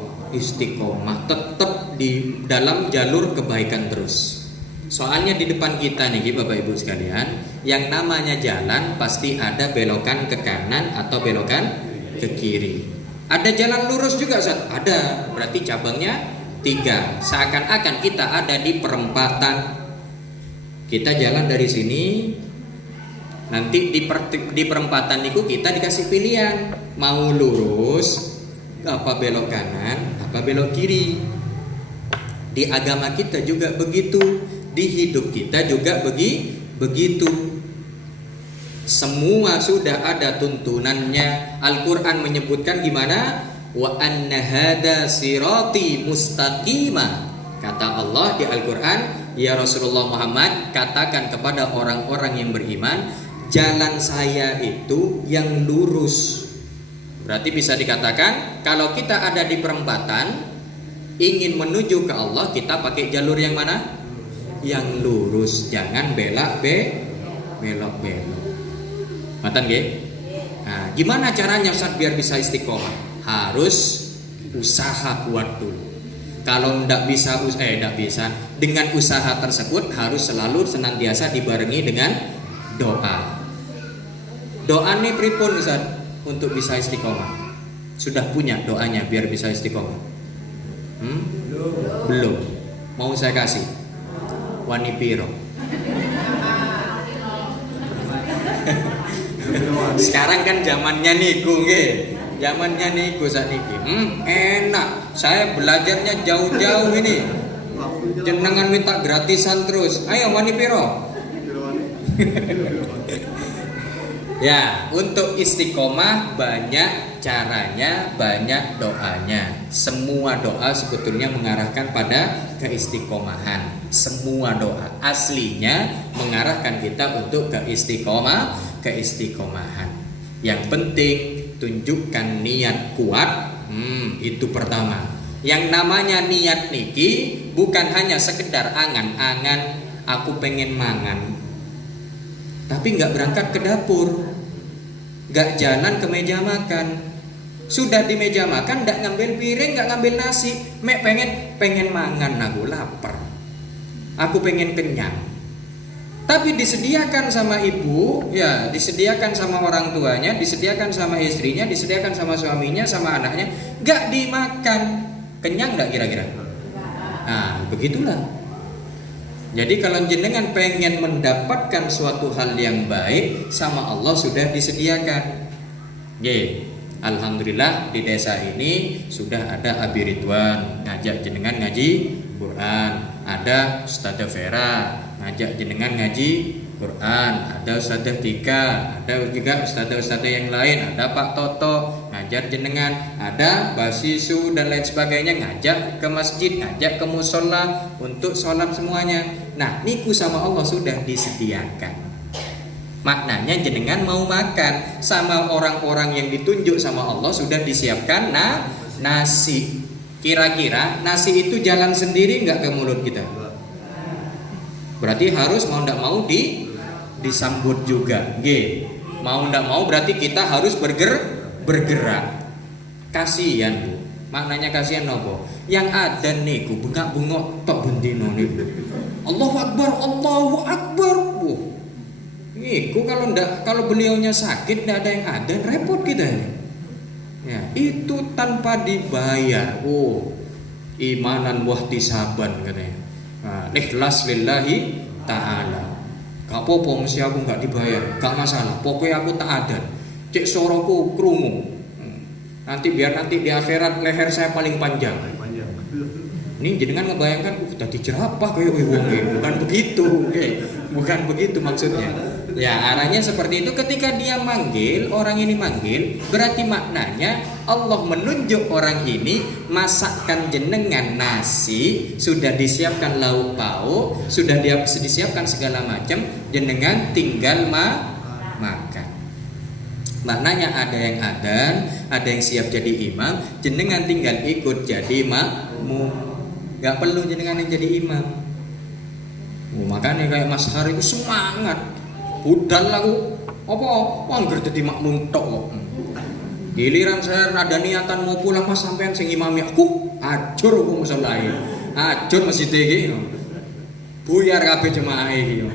tetap di dalam jalur kebaikan terus. Soalnya di depan kita nih Bapak Ibu sekalian, yang namanya jalan pasti ada belokan ke kanan atau belokan ke kiri. Ada jalan lurus juga Ustaz? Ada, berarti cabangnya 3. Seakan-akan kita ada di perempatan. Kita jalan dari sini, nanti di perempatan itu kita dikasih pilihan, mau lurus, apa belok kanan, apa belok kiri. Di agama kita juga begitu. Di hidup kita juga begitu. Semua sudah ada tuntunannya. Al-Quran menyebutkan gimana? Wa anna hada sirati mustaqima. Kata Allah di Al-Quran, ya Rasulullah Muhammad, katakan kepada orang-orang yang beriman, jalan saya itu yang lurus. Berarti bisa dikatakan kalau kita ada di perempatan, ingin menuju ke Allah, kita pakai jalur yang mana? Yang lurus, jangan belok. Matan nggih? Nah, gimana caranya Ustaz biar bisa istiqomah? Harus usaha kuat dulu. Kalau ndak bisa, dengan usaha tersebut harus selalu senantiasa dibarengi dengan doa. Doa nih pripun Ustaz untuk bisa istiqomah? Sudah punya doanya biar bisa istiqomah? Belum. Mau saya kasih? Wani piro. Sekarang kan zamannya niku nggih. Zamannya niku sakniki. Enak. Saya belajarnya jauh-jauh ini. Jenengan minta gratisan terus. Ayo wani piro. Ya, untuk istiqomah banyak caranya, banyak doanya. Semua doa sebetulnya mengarahkan pada keistiqomahan. Semua doa aslinya mengarahkan kita untuk keistiqomahan. Yang penting tunjukkan niat kuat. Itu pertama. Yang namanya niat niki bukan hanya sekedar angan-angan aku pengen mangan, tapi nggak berangkat ke dapur, nggak jalan ke meja makan. Sudah di meja makan, nggak ngambil piring, nggak ngambil nasi. Pengen mangan, aku lapar, aku pengen kenyang. Tapi disediakan sama ibu, ya disediakan sama orang tuanya, disediakan sama istrinya, disediakan sama suaminya, sama anaknya, nggak dimakan. Kenyang nggak kira-kira? Nah, begitulah. Jadi kalau jenengan pengen mendapatkan suatu hal yang baik, sama Allah sudah disediakan. Alhamdulillah di desa ini sudah ada Abi Ridwan ngajak jenengan ngaji Quran, ada Ustazah Vera ngajak jenengan ngaji Quran, ada Ustazah Tika, ada juga ustazah-ustazah yang lain, ada Pak Toto ngajar jenengan, ada Basisu dan lain sebagainya ngajak ke masjid, ngajak ke musola untuk sholat semuanya. Nah, niku sama Allah sudah disediakan. Maknanya jenengan mau makan, sama orang-orang yang ditunjuk sama Allah sudah disiapkan nasi. Kira-kira nasi itu jalan sendiri nggak ke mulut kita? Berarti harus mau ndak mau disambut juga. Nggih. Mau ndak mau berarti kita harus bergerak. Kasihan Bu. Maknanya kasihan nopo? Yang ada niku bengak-bengok tok bendino niku. Allahu Akbar, Allahu Akbar. Niku kalau beliaunya sakit ndak ada yang ada, repot kita ini. Ya, itu tanpa dibayar. Imanan wahtisaban katanya. Nah, ikhlas lillahi ta'ala. Gak apa-apa mesti aku gak dibayar, gak masalah. Pokoknya aku tak ada. Cek soroku krungu. Nanti di akhirat leher saya paling panjang. Ini jenengan ngebayangkan tadi jerapah kayak wong. Bukan begitu, bukan begitu maksudnya. Ya, arahnya seperti itu. Ketika dia manggil, orang ini manggil, berarti maknanya Allah menunjuk orang ini masakkan jenengan nasi, sudah disiapkan lauk pauk, sudah disiapkan segala macam, jenengan tinggal makan. Maknanya ada yang adzan, ada yang siap jadi imam, jenengan tinggal ikut jadi makmum. Gak perlu jenengan yang jadi imam. Makanya kayak Mas Hari itu semangat. Budal aku apa angger dadi makmum tok kok. Giliran saya ada niatan mau pulang Mas sampean sing imami aku, ajur aku musolahe. Ajur masjid iki. Buyar kabeh jemaah iki.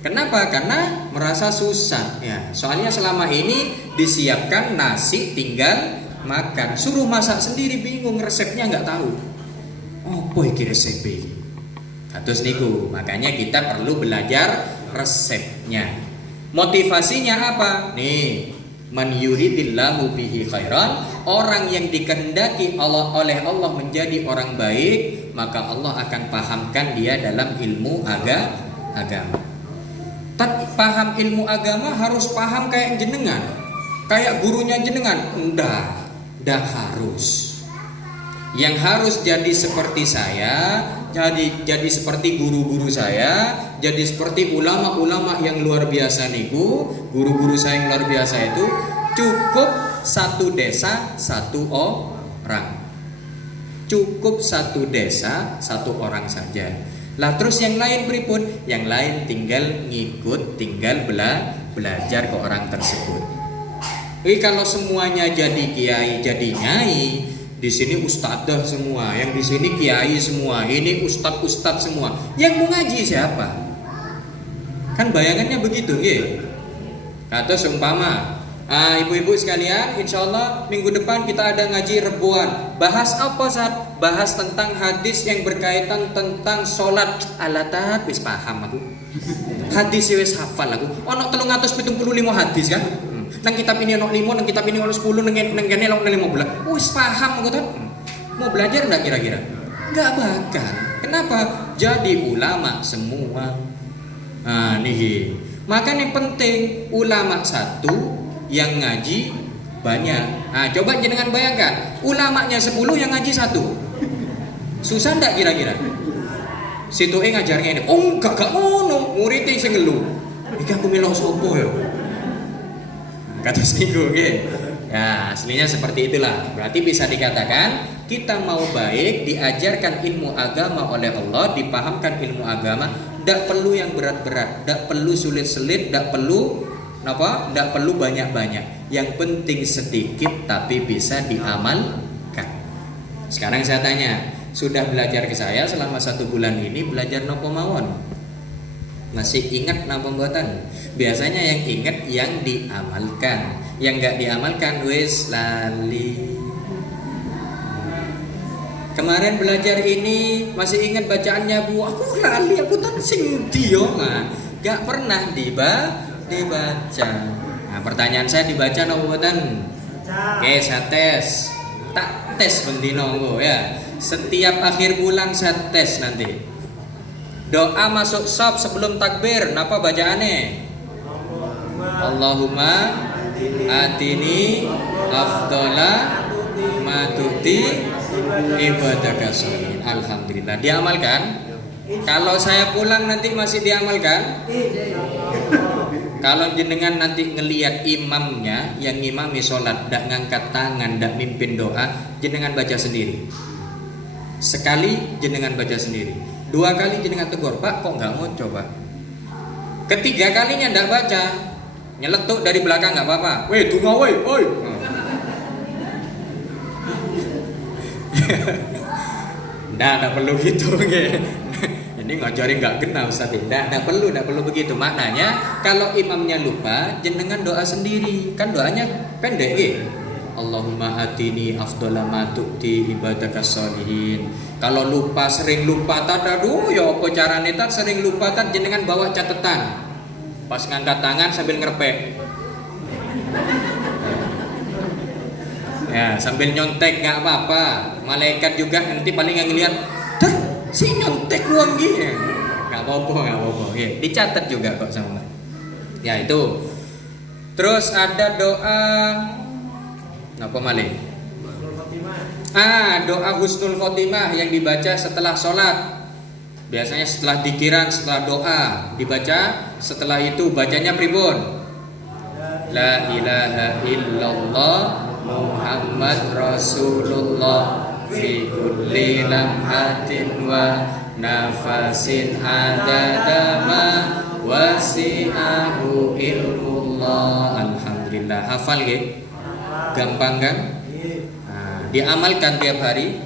Kenapa? Karena merasa susah ya. Soalnya selama ini disiapkan nasi tinggal makan. Suruh masak sendiri bingung, resepnya enggak tahu. Apa iki resep iki? Kados niku, makanya kita perlu belajar resepnya. Motivasinya apa? Nih, man yuridillahu bihi khairan, orang yang dikehendaki oleh Allah menjadi orang baik, maka Allah akan pahamkan dia dalam ilmu agama. Tapi paham ilmu agama harus paham kayak jenengan, kayak gurunya jenengan? Enggak harus. Yang harus jadi seperti saya, jadi seperti guru-guru saya, jadi seperti ulama-ulama yang luar biasa niku, guru-guru saya yang luar biasa itu cukup satu desa satu orang. Cukup satu desa satu orang saja. Lah terus yang lain pripun? Yang lain tinggal ngikut, tinggal belajar ke orang tersebut. Jadi kalau semuanya jadi kiai, jadi nyai, di sini ustadzah semua, yang di sini kiai semua, ini ustadz semua. Yang mau ngaji siapa? Kan bayangannya begitu, nggih. Kata seumpama, ibu-ibu sekalian, insya Allah minggu depan kita ada ngaji rebuan. Bahas apa saat? Bahas tentang hadis yang berkaitan tentang sholat. Alatat, wis paham aku. Hadis wis hafal aku. Ono 375 hadis kan? Nang kitab ini ono 5, nang kitab ini ono 10, nang kene ono 15. Wis paham aku tuh. Mau belajar enggak kira-kira? Enggak bakal. Kenapa? Jadi ulama semua. Nah, nih. Maka yang penting ulama satu yang ngaji banyak. Nah, coba jenengan bayangkan, ulamanya 10 yang ngaji 1. Susah enggak kira-kira? Situe ngajarnya ini. Oh, enggak ngono. Muridnya sing ngelu. Iki aku melok sapa ya? Kata niku nggih. Ya, aslinya seperti itulah. Berarti bisa dikatakan kita mau baik, diajarkan ilmu agama oleh Allah, dipahamkan ilmu agama, tidak perlu yang berat-berat, tidak perlu sulit-sulit, tidak perlu tidak perlu banyak-banyak. Yang penting sedikit tapi bisa diamalkan. Sekarang saya tanya, sudah belajar ke saya selama 1 bulan ini, belajar nopo mawon? Masih ingat napa mboten? Biasanya yang ingat yang diamalkan. Yang enggak diamalkan wis lali. Kemarin belajar ini masih ingat bacaannya Bu. Aku lali, aku tak sing diyo mah. Enggak pernah dibaca. Nah, pertanyaan saya dibaca napa mboten? Oke, saya tes. Tak tes bendino ya. Setiap akhir bulan saya tes nanti. Doa masuk shop sebelum takbir, napa bacaannya? Allahumma atini afdola matuti ibadaka sholihin. Alhamdulillah, diamalkan. Kalau saya pulang nanti masih diamalkan. Kalau jenengan nanti ngelihat imamnya yang ngimami sholat, ndak ngangkat tangan, ndak mimpin doa, jenengan baca sendiri. Sekali jenengan baca sendiri. 2 kali jenengan tegur, Pak kok nggak mau coba? Ketiga kalinya ndak baca, nyeletuk dari belakang nggak apa-apa. Weh, tunggu weh, oi. Ndak perlu gitu. Ini ngajarin nggak kena Ustaz. Ndak perlu begitu. Maknanya kalau imamnya lupa, jenengan doa sendiri. Kan doanya pendek Allahumma atini afdhala ma tu'ti ibadaka sholihin. Kalau lupa, sering lupa aduh ya apa carane sering lupa jenengan bawa catatan. Pas ngangkat tangan sambil ngerpek. Ya, sambil nyontek nggak apa-apa. Malaikat juga nanti paling yang ngelihat, "Dah, si nyontek uang gini." Nggak apa-apa. Ya, dicatat juga kok sama. Ya itu. Terus ada doa apa malih? Doa husnul khotimah yang dibaca setelah sholat. Biasanya setelah dikiran, setelah doa dibaca. Setelah itu bacanya pribun. La ilaha illallah Muhammad Rasulullah fi kulli lamhatin wa nafasin adadama wasi'ahu ilmullah. Alhamdulillah. Hafal ya? Gampang kan? Diamalkan tiap hari.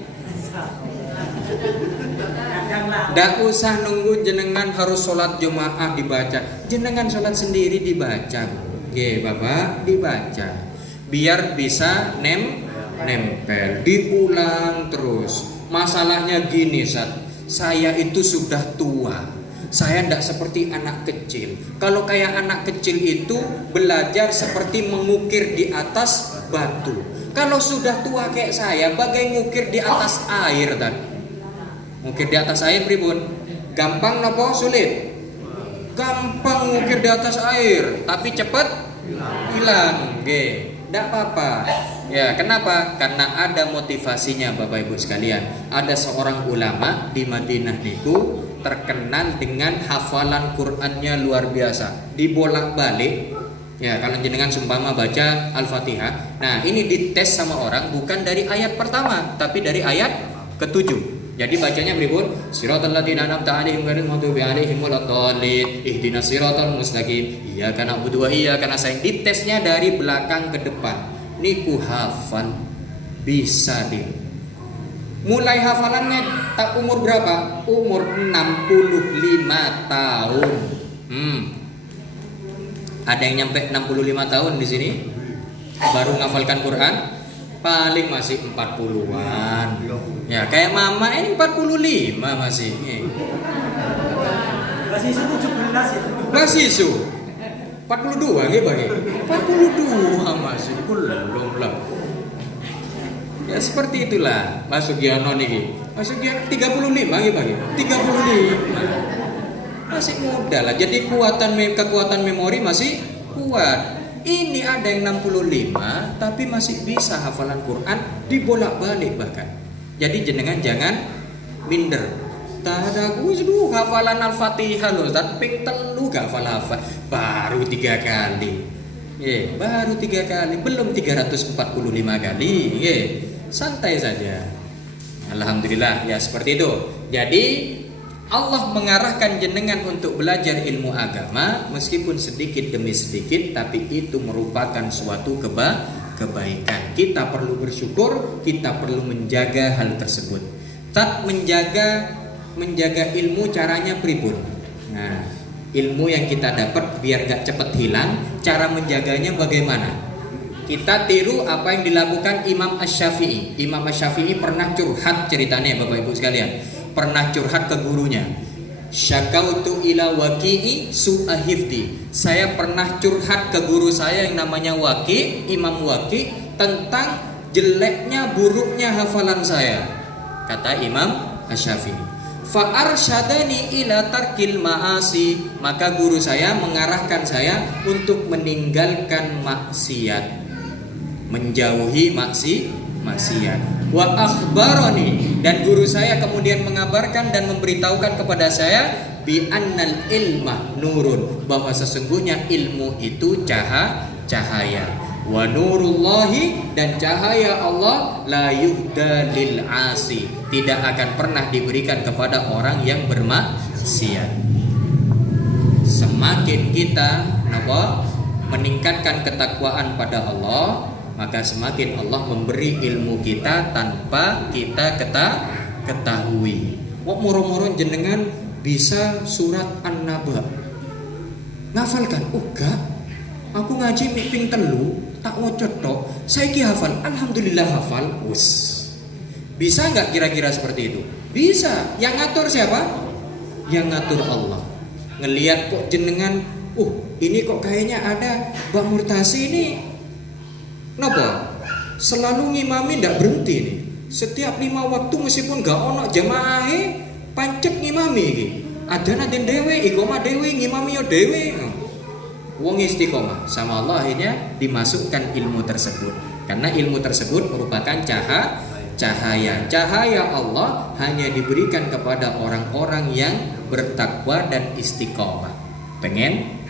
Nggak usah nunggu jenengan harus sholat jemaah dibaca. Jenengan sholat sendiri dibaca. Bapak dibaca. Biar bisa nempel. Diulang terus. Masalahnya gini, saya itu sudah tua. Saya tidak seperti anak kecil. Kalau kayak anak kecil itu belajar seperti mengukir di atas batu. Kalau sudah tua kayak saya, bagai ngukir di atas air Ngukir di atas air pribun. Gampang nopo sulit? Gampang ngukir di atas air, tapi cepat hilang. Tidak apa-apa. Ya, kenapa? Karena ada motivasinya Bapak Ibu sekalian. Ada seorang ulama di Madinah itu terkenal dengan hafalan Qur'annya luar biasa. Dibolak-balik. Ya, kalau jenengan sumpama baca Al-Fatihah. Nah, ini dites sama orang bukan dari ayat pertama, tapi dari ayat ke-7. Jadi bacanya pripun? Siratal ladzina an'amta 'alaihim ghairil maghdubi alaihim waladdallin. Ihdinas siratal mustaqim. Iyyaka na'budu wa iyyaka nasta'in. Ditesnya dari belakang ke depan. Niku hafal bisa dia. Mulai hafalannya tak umur berapa? Umur 65 tahun. Ada yang nyampe 65 tahun di sini? Baru ngafalkan Quran? Paling masih 40-an. Ya, kayak mama ini 45 masih. Masih 17 itu. Masih 42 nggih, Bang. 42 masih belum lah. Ya seperti itulah masuk Giano niki. Masuk Giano 35 nggih, Bang. 35. Masih muda lah. Jadi kekuatan memori masih kuat. Ini ada yang 65 tapi masih bisa hafalan Quran dibolak-balik bahkan. Jadi jenengan jangan minder. Tada aku hafalan Al-Fatihah loh, tapi telu gak hafal baru 3 kali. Baru 3 kali, belum 345 kali. Santai saja. Alhamdulillah ya seperti itu. Jadi Allah mengarahkan jenengan untuk belajar ilmu agama meskipun sedikit demi sedikit, tapi itu merupakan suatu kebaikan. Kita perlu bersyukur, kita perlu menjaga hal tersebut. Menjaga ilmu caranya pribun. Nah, ilmu yang kita dapat biar gak cepat hilang, cara menjaganya bagaimana? Kita tiru apa yang dilakukan Imam Asy-Syafi'i. Imam Asy-Syafi'i pernah curhat ceritanya Bapak Ibu sekalian. Pernah curhat ke gurunya. Syakautu ila waqi'i su'ahifdi. Saya pernah curhat ke guru saya yang namanya Waqi', Imam Waqi', tentang jeleknya buruknya hafalan saya. Kata Imam Asy-Syafi'i. Fa arsyadani ila tarkil ma'asi. Maka guru saya mengarahkan saya untuk meninggalkan maksiat, menjauhi maksiat. Wa akhbarani, dan guru saya kemudian mengabarkan dan memberitahukan kepada saya bi annal ilma nurun, bahwa sesungguhnya ilmu itu cahaya. Wa nurullahi, dan cahaya Allah la yuhda lil asi, tidak akan pernah diberikan kepada orang yang bermaksiat. semakin kita meningkatkan ketakwaan pada Allah, maka semakin Allah memberi ilmu kita tanpa kita ketahui. Kok moro-moro jenengan bisa surat An-Naba? Ngafalkan? Enggak. Aku ngaji ping telu, tak wocot tok. Saiki hafal. Alhamdulillah hafal. Wus. Bisa enggak kira-kira seperti itu? Bisa. Yang ngatur siapa? Yang ngatur Allah. Ngelihat kok jenengan, ini kok kayaknya ada Mbak Murtasi ini. Kenapa? Selalu ngimami ndak berhenti nih. Setiap 5 waktu meskipun gak ono jamaahe pancet ngimami iki. Adzan dhewe, iqomah dhewe, ngimami yo dhewe. Wong istiqomah sama Allah akhirnya dimasukkan ilmu tersebut. Karena ilmu tersebut merupakan cahaya. Cahaya Allah hanya diberikan kepada orang-orang yang bertakwa dan istiqomah. Pengen?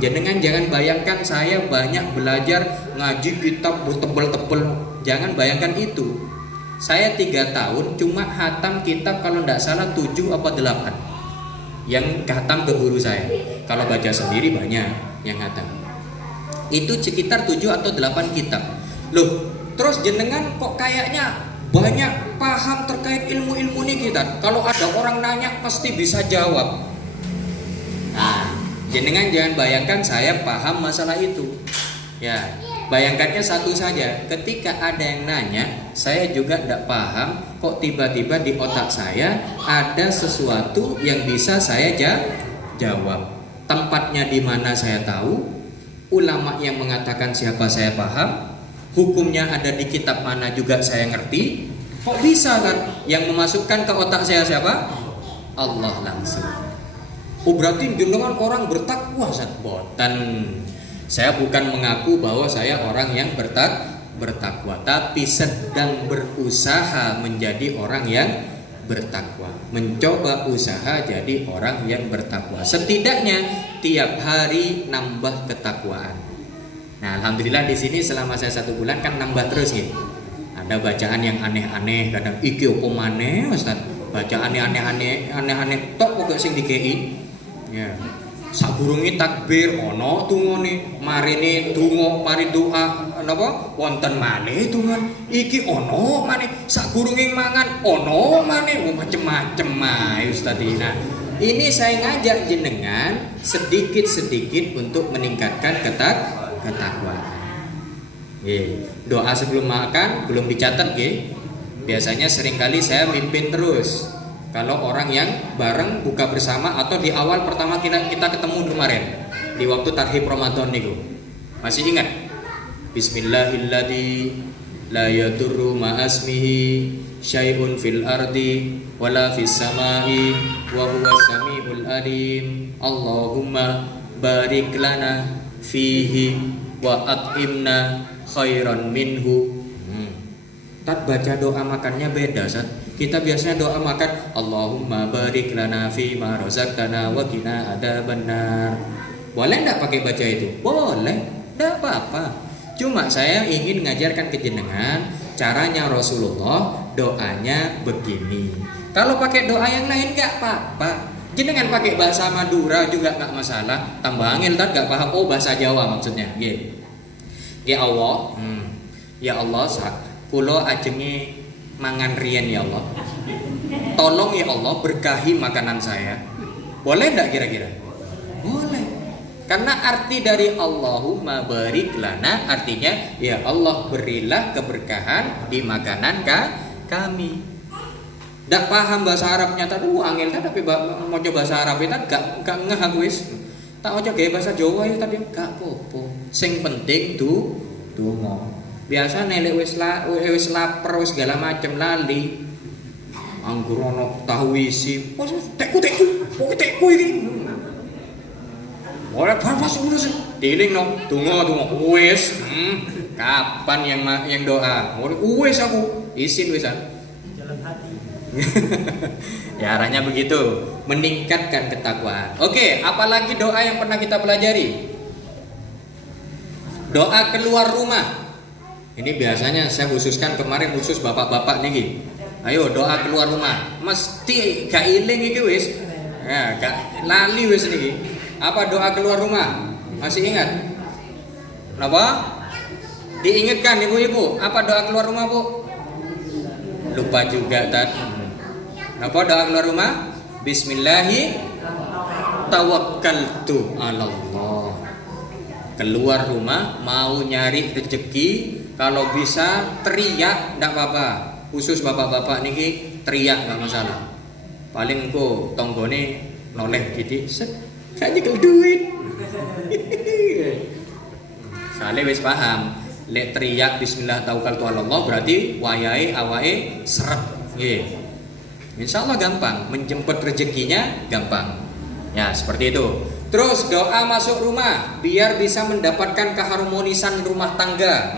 Jenengan jangan bayangkan saya banyak belajar ngaji kitab bertebel-tebel. Jangan bayangkan itu. Saya 3 tahun cuma hatam kitab kalau tidak salah 7 apa 8 yang hatam ke guru saya. Kalau baca sendiri banyak yang hatam. Itu sekitar 7 atau 8 kitab. Loh, terus jenengan kok kayaknya banyak paham terkait ilmu-ilmu ini kita. Kalau ada orang nanya pasti bisa jawab. Nah, jenengan jangan bayangkan saya paham masalah itu. Ya, bayangkannya satu saja. Ketika ada yang nanya, saya juga tidak paham. Kok tiba-tiba di otak saya ada sesuatu yang bisa saya jawab. Tempatnya di mana saya tahu. Ulama yang mengatakan siapa saya paham. Hukumnya ada di kitab mana juga saya ngerti. Kok bisa kan? Yang memasukkan ke otak saya siapa? Allah langsung. Berarti jenengan orang bertakwa boten. Saya bukan mengaku bahwa saya orang yang bertakwa, tapi sedang berusaha menjadi orang yang bertakwa. Mencoba usaha jadi orang yang bertakwa. Setidaknya tiap hari nambah ketakwaan. Nah, alhamdulillah di sini selama saya 1 bulan kan nambah terus ya. Ada bacaan yang aneh-aneh, kadang iki opo maneh Ustaz. Bacaan aneh-aneh tok kok sing dikei. Ya. Sadurunge takbir ana tungone, marine donga mari doa napa wonten malih dongan. Iki ana maneh sadurunge mangan ana maneh macem-macem ae Ustaz. Nah, ini saya ngajak jenengan sedikit-sedikit untuk meningkatkan ketakwaan. Doa sebelum makan belum dicatat nggih. Biasanya seringkali saya mimpin terus. Kalau orang yang bareng buka bersama atau di awal pertama kita ketemu kemarin di waktu tarhib Ramadan niku. Masih ingat? Bismillahilladzi la yadurru ma'asmihi syai'un fil ardi wala fis samai wa huwas samiul alim. Allahumma barik lana fihi wa at'imna khairan minhu. Tat baca doa makannya beda, Ustaz. Kita biasanya doa makan Allahumma barik lana fi ma razaqtana wa qina adzabannar. Boleh enggak pakai baca itu? Boleh, enggak apa-apa. Cuma saya ingin ngajarkan ke jenengan caranya Rasulullah, doanya begini. Kalau pakai doa yang lain enggak apa-apa. Jenengan pakai bahasa Madura juga enggak masalah. Tambah angel tat enggak paham. Oh, bahasa Jawa maksudnya. Nggih. Ya Allah, ya Allah, kula ajenge mangan riyen ya Allah. Tolong ya Allah berkahi makanan saya. Boleh enggak kira-kira? Boleh. Karena arti dari Allahumma barik lana artinya ya Allah berilah keberkahan di makanan kami. Ndak paham bahasa Arabnya tadi angel tapi mau coba bahasa Arab itu gak ngeh aku wis. Tak ojo gawe bahasa Jawa ya tadi gak apa-apa. Sing penting donga. Biasa nelek wis lapar wis segala macem lali. Anggur ono tahu isi. Tekku iki. Ora pas urus. Diling no, donga wis. Kapan yang doa? Wis aku isin wisan. Jalan hati. Ya arahnya begitu, meningkatkan ketakwaan. Oke, apalagi doa yang pernah kita pelajari? Doa keluar rumah. Ini biasanya saya khususkan kemarin khusus bapak-bapak nih. Ayo doa keluar rumah. Mesti gak iling iki wis. Ya, gak lali wis niki. Apa doa keluar rumah? Masih ingat? Kenapa? Diingatkan ibu-ibu. Apa doa keluar rumah, Bu? Lupa juga tadi. Kenapa doa keluar rumah? Bismillahi tawakkaltu 'alallah. Keluar rumah mau nyari rezeki, kalau bisa teriak enggak apa-apa. Khusus bapak-bapak niki teriak enggak masalah. Paling engko tonggone noleh gitu, set gak nyekel duit. Sale wis paham, lek teriak bismillah tawakkaltu 'alallah berarti wayahe awake seret nggih. Insyaallah gampang, menjemput rezekinya gampang. Ya, seperti itu. Terus doa masuk rumah biar bisa mendapatkan keharmonisan rumah tangga.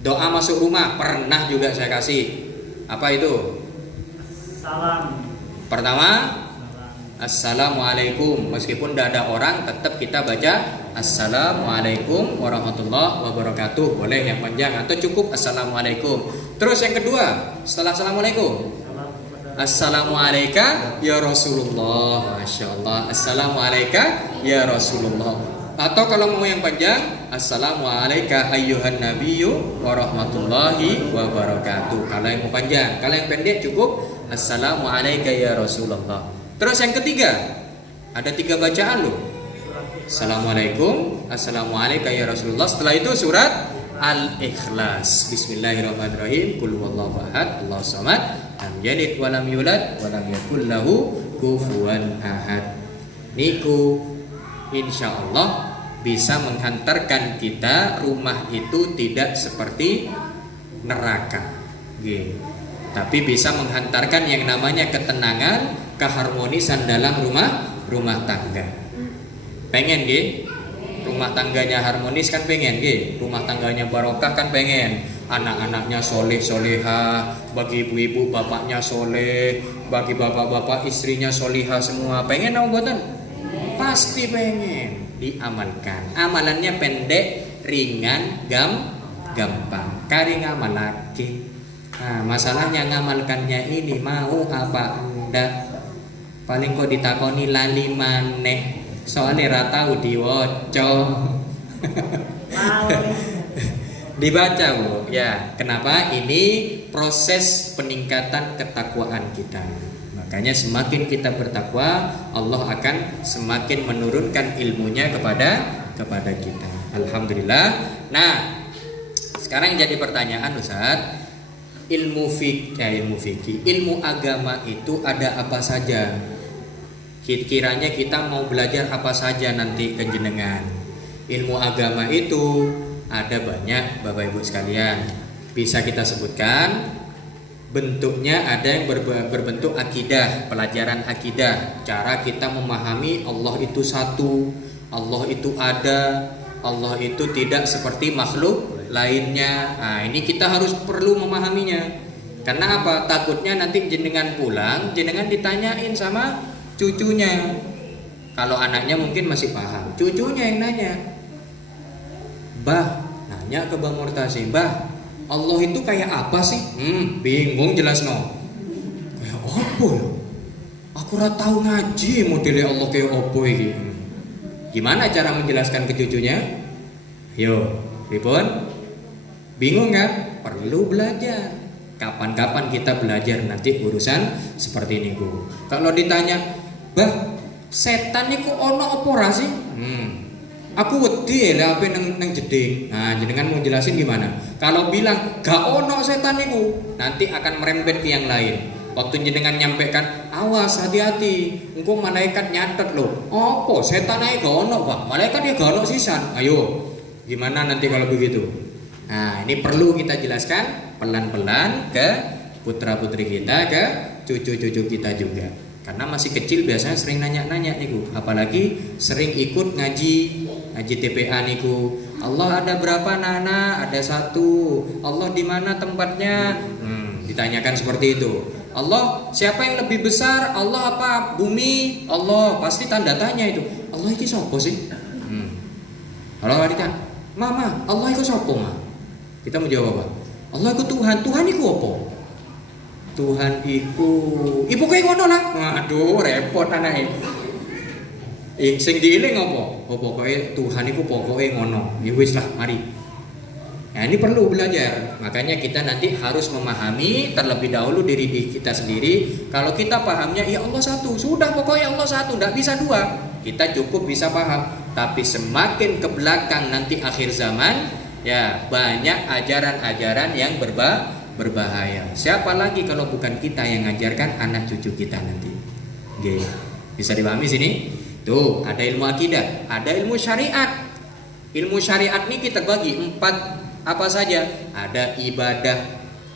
Doa masuk rumah pernah juga saya kasih. Apa itu? Salam. Pertama, Assalamualaikum. Meskipun tidak ada orang, tetap kita baca Assalamualaikum warahmatullahi wabarakatuh. Boleh yang panjang atau cukup Assalamualaikum. Terus yang kedua, setelah Assalamualaikum, Assalamualaikum ya Rasulullah. Masya Allah. Assalamualaikum ya Rasulullah. Atau kalau mau yang panjang, Assalamualaikum ayyuhan nabiyyu warahmatullahi wabarakatuh. Kalau yang mau panjang, kalau yang pendek cukup Assalamualaikum ya Rasulullah. Terus yang ketiga, ada 3 bacaan loh. Assalamualaikum, Assalamualaikum ya Rasulullah. Setelah itu surat Al-Ikhlas. Bismillahirrahmanirrahim. Qul huwallahu ahad, Allahus samad, lam yalid wa lam yulad wa lam yakul lahu kufuwan ahad. Niku insyaallah bisa menghantarkan kita rumah itu tidak seperti neraka. Nggih. Tapi bisa menghantarkan yang namanya ketenangan, keharmonisan dalam rumah tangga. Pengen nggih? Rumah tangganya harmonis kan pengen nggih? Rumah tangganya barokah kan pengen. Anak-anaknya soleh soleha, bagi ibu-ibu bapaknya soleh, bagi bapak-bapak istrinya solihah semua. Pengen apa mboten? Pasti pengen. Diamalkan. Amalannya pendek, ringan, gampang. Kari ngamal lagi. Nah, masalahnya ngamalkannya ini mau apa enggak? Paling kok ditakoni lali maneh. Soalnya ratau diwoco. Dibaca Bu. Ya, kenapa? Ini proses peningkatan ketakwaan kita. Makanya semakin kita bertakwa, Allah akan semakin menurunkan ilmunya kepada kita. Alhamdulillah. Nah, sekarang jadi pertanyaan Ustaz, ilmu fikih, ilmu agama itu ada apa saja? Kiranya kita mau belajar apa saja nanti kenjenengan. Ilmu agama itu ada banyak Bapak Ibu sekalian. Bisa kita sebutkan. Bentuknya ada yang berbentuk akidah, pelajaran akidah. Cara kita memahami Allah itu satu, Allah itu ada, Allah itu tidak seperti makhluk lainnya. Nah, ini kita harus perlu memahaminya. Karena apa? Takutnya nanti jenengan pulang, jenengan ditanyain sama cucunya. Kalau anaknya mungkin masih paham, cucunya yang nanya. Bah, nanya ke Bang Murtasim, Bah, Allah itu kayak apa sih? Bingung jelas no. Kayak apa ya? Aku ora tahu ngaji modelnya Allah kayak apa iki. Gimana cara menjelaskan ke cucunya? Yo, pripun? Bingung kan? Perlu belajar. Kapan-kapan kita belajar nanti urusan seperti ini Bu. Kalau ditanya, Bah, setan niku ono apa ora sih? Aku wedi lah apa nang jeding. Nah, jenengan mau jelasin gimana? Kalau bilang gak ono setan niku, nanti akan merembet ke yang lain. Waktu jenengan nyampaikan, awas hati-hati, engko malaikat nyatet loh. Apa setan ae gak ono, Pak? Malaikat ya gak ono sisan. Ayo, gimana nanti kalau begitu? Nah, ini perlu kita jelaskan pelan-pelan ke putra-putri kita, ke cucu-cucu kita juga. Karena masih kecil biasanya sering nanya-nanya niku, apalagi sering ikut ngaji TPA niku. Allah ada berapa Nana? Ada 1. Allah di mana tempatnya? Ditanyakan seperti itu. Allah siapa yang lebih besar? Allah apa bumi? Allah, pasti tanda tanya itu. Allah itu siapa sih? Kalau nggak ditanya, Mama, Allah itu siapa Ma? Kita mau jawab apa? Allah itu Tuhan. Tuhan itu apa? Tuhan iku ibu kayak ngono lah. Waduh, repot anaknya. Sing dieling apa? Oh pokoknya Tuhan itu pokoknya ngono. Ya wis lah, mari. Nah ini perlu belajar. Makanya kita nanti harus memahami terlebih dahulu diri kita sendiri. Kalau kita pahamnya ya Allah satu, sudah pokoknya Allah satu, tidak bisa dua. Kita cukup bisa paham. Tapi semakin ke belakang nanti akhir zaman, ya banyak ajaran-ajaran yang berbahaya. Siapa lagi kalau bukan kita yang ngajarkan anak cucu kita nanti? Oke. Bisa dipahami sini? Tuh, ada ilmu akidah, ada ilmu syariat. Ilmu syariat ini kita bagi 4 apa saja? Ada ibadah,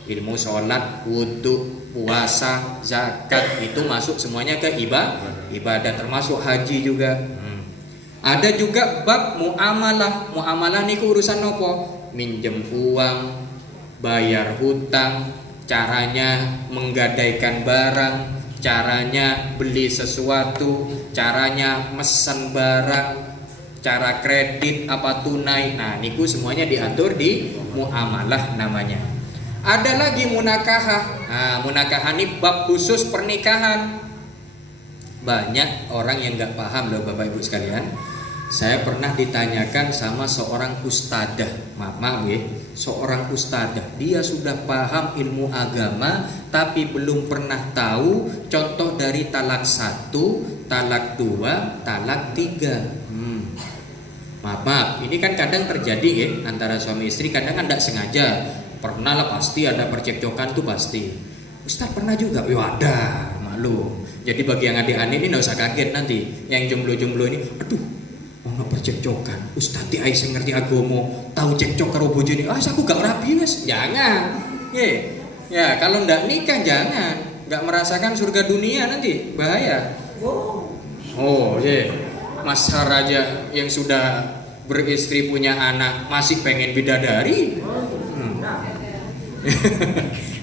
ilmu sholat, wudhu, puasa, zakat, itu masuk semuanya ke ibadah, termasuk haji juga. Ada juga bab muamalah. Muamalah ini urusan apa? Minjem uang, bayar hutang, caranya menggadaikan barang, caranya beli sesuatu, caranya mesen barang, cara kredit apa tunai. Nah, niku semuanya diatur di muamalah namanya. Ada lagi munakahah. Nah, munakahah ini bab khusus pernikahan. Banyak orang yang nggak paham loh Bapak Ibu sekalian. Saya pernah ditanyakan sama seorang ustadzah, maaf ya, seorang ustadzah. Dia sudah paham ilmu agama, tapi belum pernah tahu contoh dari talak 1, talak 2, talak 3. Maaf, ini kan kadang terjadi ya antara suami istri, kadang kan tidak sengaja. Pernah lah pasti ada percekcokan tuh pasti. Ustadz pernah juga, ya ada, maklum. Jadi bagi yang adik-adik ini nggak usah kaget nanti. Yang jomblo-jomblo ini, aduh, mau percekcokan. Ustadz di sing ngerti agomo, tahu cekcok karo bojone. Aku gak rapi wes. Jangan. Ya, kalau ndak nikah jangan. Nggak merasakan surga dunia nanti, bahaya. Oh, Mas Raja yang sudah beristri punya anak masih pengen bidadari.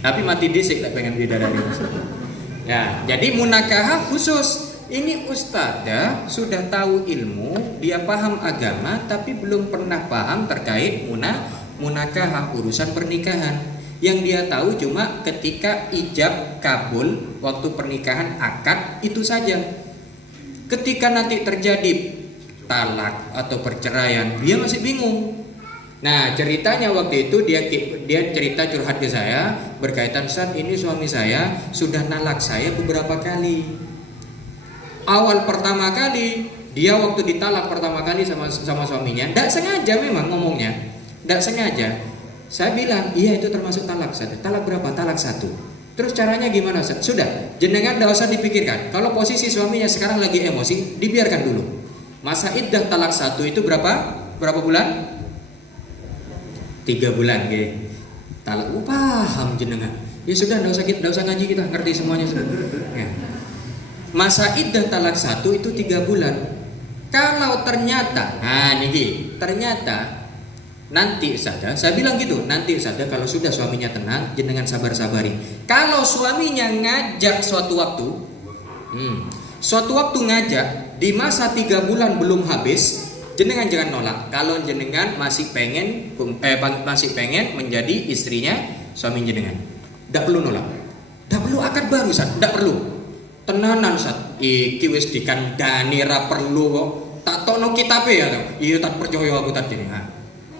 Tapi mati disik tak pengen bidadari. Ya, jadi munakahah khusus. Ini ustadzah sudah tahu ilmu, dia paham agama, tapi belum pernah paham terkait munakahah, urusan pernikahan. Yang dia tahu cuma ketika ijab kabul, waktu pernikahan akad, itu saja. Ketika nanti terjadi talak atau perceraian, dia masih bingung. Nah, ceritanya waktu itu dia cerita curhat ke saya berkaitan, saat ini suami saya sudah nalak saya beberapa kali. Awal pertama kali dia waktu ditalak pertama kali sama suaminya, tidak sengaja memang ngomongnya, tidak sengaja. Saya bilang, iya itu termasuk talak. Talak berapa? Talak 1. Terus caranya gimana? Sudah, jenengan tidak usah dipikirkan. Kalau posisi suaminya sekarang lagi emosi, dibiarkan dulu. Masa iddah talak 1 itu berapa bulan? 3 bulan, talak. Paham jenengan? Ya sudah, tidak usah ngaji, kita ngerti semuanya sudah. Ya. Masa iddah talak 1 itu 3 bulan. Kalau ternyata, ternyata nanti saja, saya bilang gitu, nanti saja kalau sudah suaminya tenang, jenengan sabar-sabari. Kalau suaminya ngajak suatu waktu ngajak di masa 3 bulan belum habis, jenengan jangan nolak. Kalau jenengan masih pengen menjadi istrinya suami jenengan, tidak perlu nolak, tidak perlu akad baru, tidak perlu. Tenanan iki wis dikandani ra perlu kok. Tak tokno kitabe ya. Iya tak percaya aku tadi.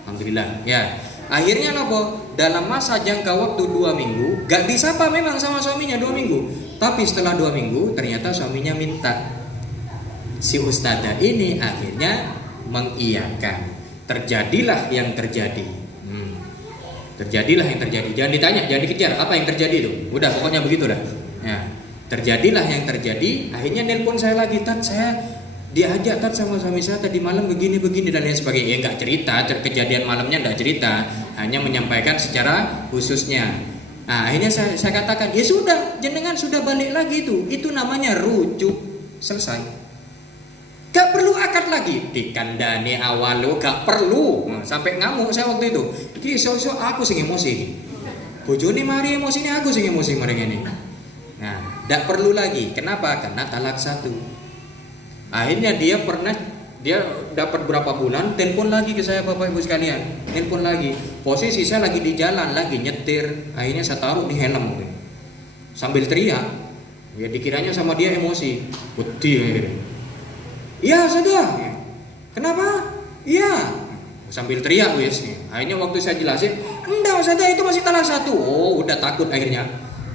Alhamdulillah. Ya. Akhirnya nopo? Dalam masa jangka waktu 2 minggu, gak disapa memang sama suaminya 2 minggu. Tapi setelah 2 minggu ternyata suaminya minta. Si ustadzah ini akhirnya mengiyakan. Terjadilah yang terjadi. Terjadilah yang terjadi. Jangan ditanya, jangan dikejar apa yang terjadi itu. Udah pokoknya begitulah. Ya. Terjadilah yang terjadi. Akhirnya nelpon saya lagi, Tat, saya diajak Tat sama suami saya tadi malam begini dan lain sebagainya. Ya nggak cerita, kejadian malamnya nggak cerita, hanya menyampaikan secara khususnya. Nah akhirnya saya katakan, ya sudah, jenengan sudah balik lagi itu namanya rujuk, selesai. Gak perlu akad lagi, dikandani awal lo gak perlu. Sampai ngamuk saya waktu itu. Jadi so aku sing emosi. Bojone mari emosi ini, aku sing emosi mereka ini. Nah, tidak perlu lagi. Kenapa? Karena talak 1. Akhirnya dia dapat berapa bulan, telepon lagi ke saya Bapak Ibu sekalian. Telepon lagi. Posisi saya lagi di jalan, lagi nyetir. Akhirnya saya taruh di helm. Sambil teriak. Ya dikiranya sama dia emosi. Putih gitu. Iya saja. Kenapa? Iya. Sambil teriak wis. Akhirnya waktu saya jelasin, enggak saja itu masih talak 1. Oh, udah takut akhirnya.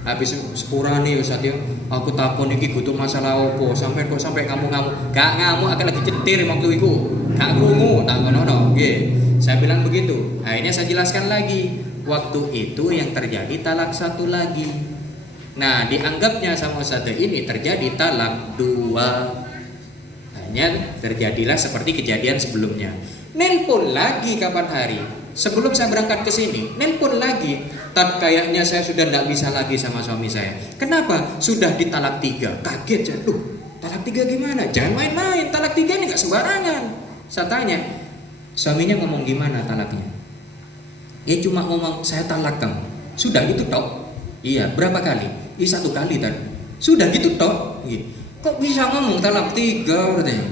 Habis sepurane Ustaz ya, aku takon iki kudu masalah opo, sampai ngamuk-ngamuk. Gak ngamuk, aku lagi cetir waktu itu. Gak krungu, takonono. Nggih. Saya bilang begitu. Akhirnya saya jelaskan lagi. Waktu itu yang terjadi talak 1 lagi. Nah, dianggapnya sama Ustaz ini terjadi talak 2. Hanya terjadilah seperti kejadian sebelumnya. Nelpon lagi kapan hari? Sebelum saya berangkat ke sini, nelpon lagi. Kayaknya saya sudah tidak bisa lagi sama suami saya. Kenapa? Sudah ditalak 3. Kaget saya. Talak 3 gimana? Jangan main-main. Talak 3 ini nggak sembarangan. Saya tanya, suaminya ngomong gimana talaknya? Ya cuma ngomong saya talak kamu. Sudah gitu tok. Iya. Berapa kali? 1 kali tadi. Sudah gitu tok. Kok bisa ngomong talak 3 katanya?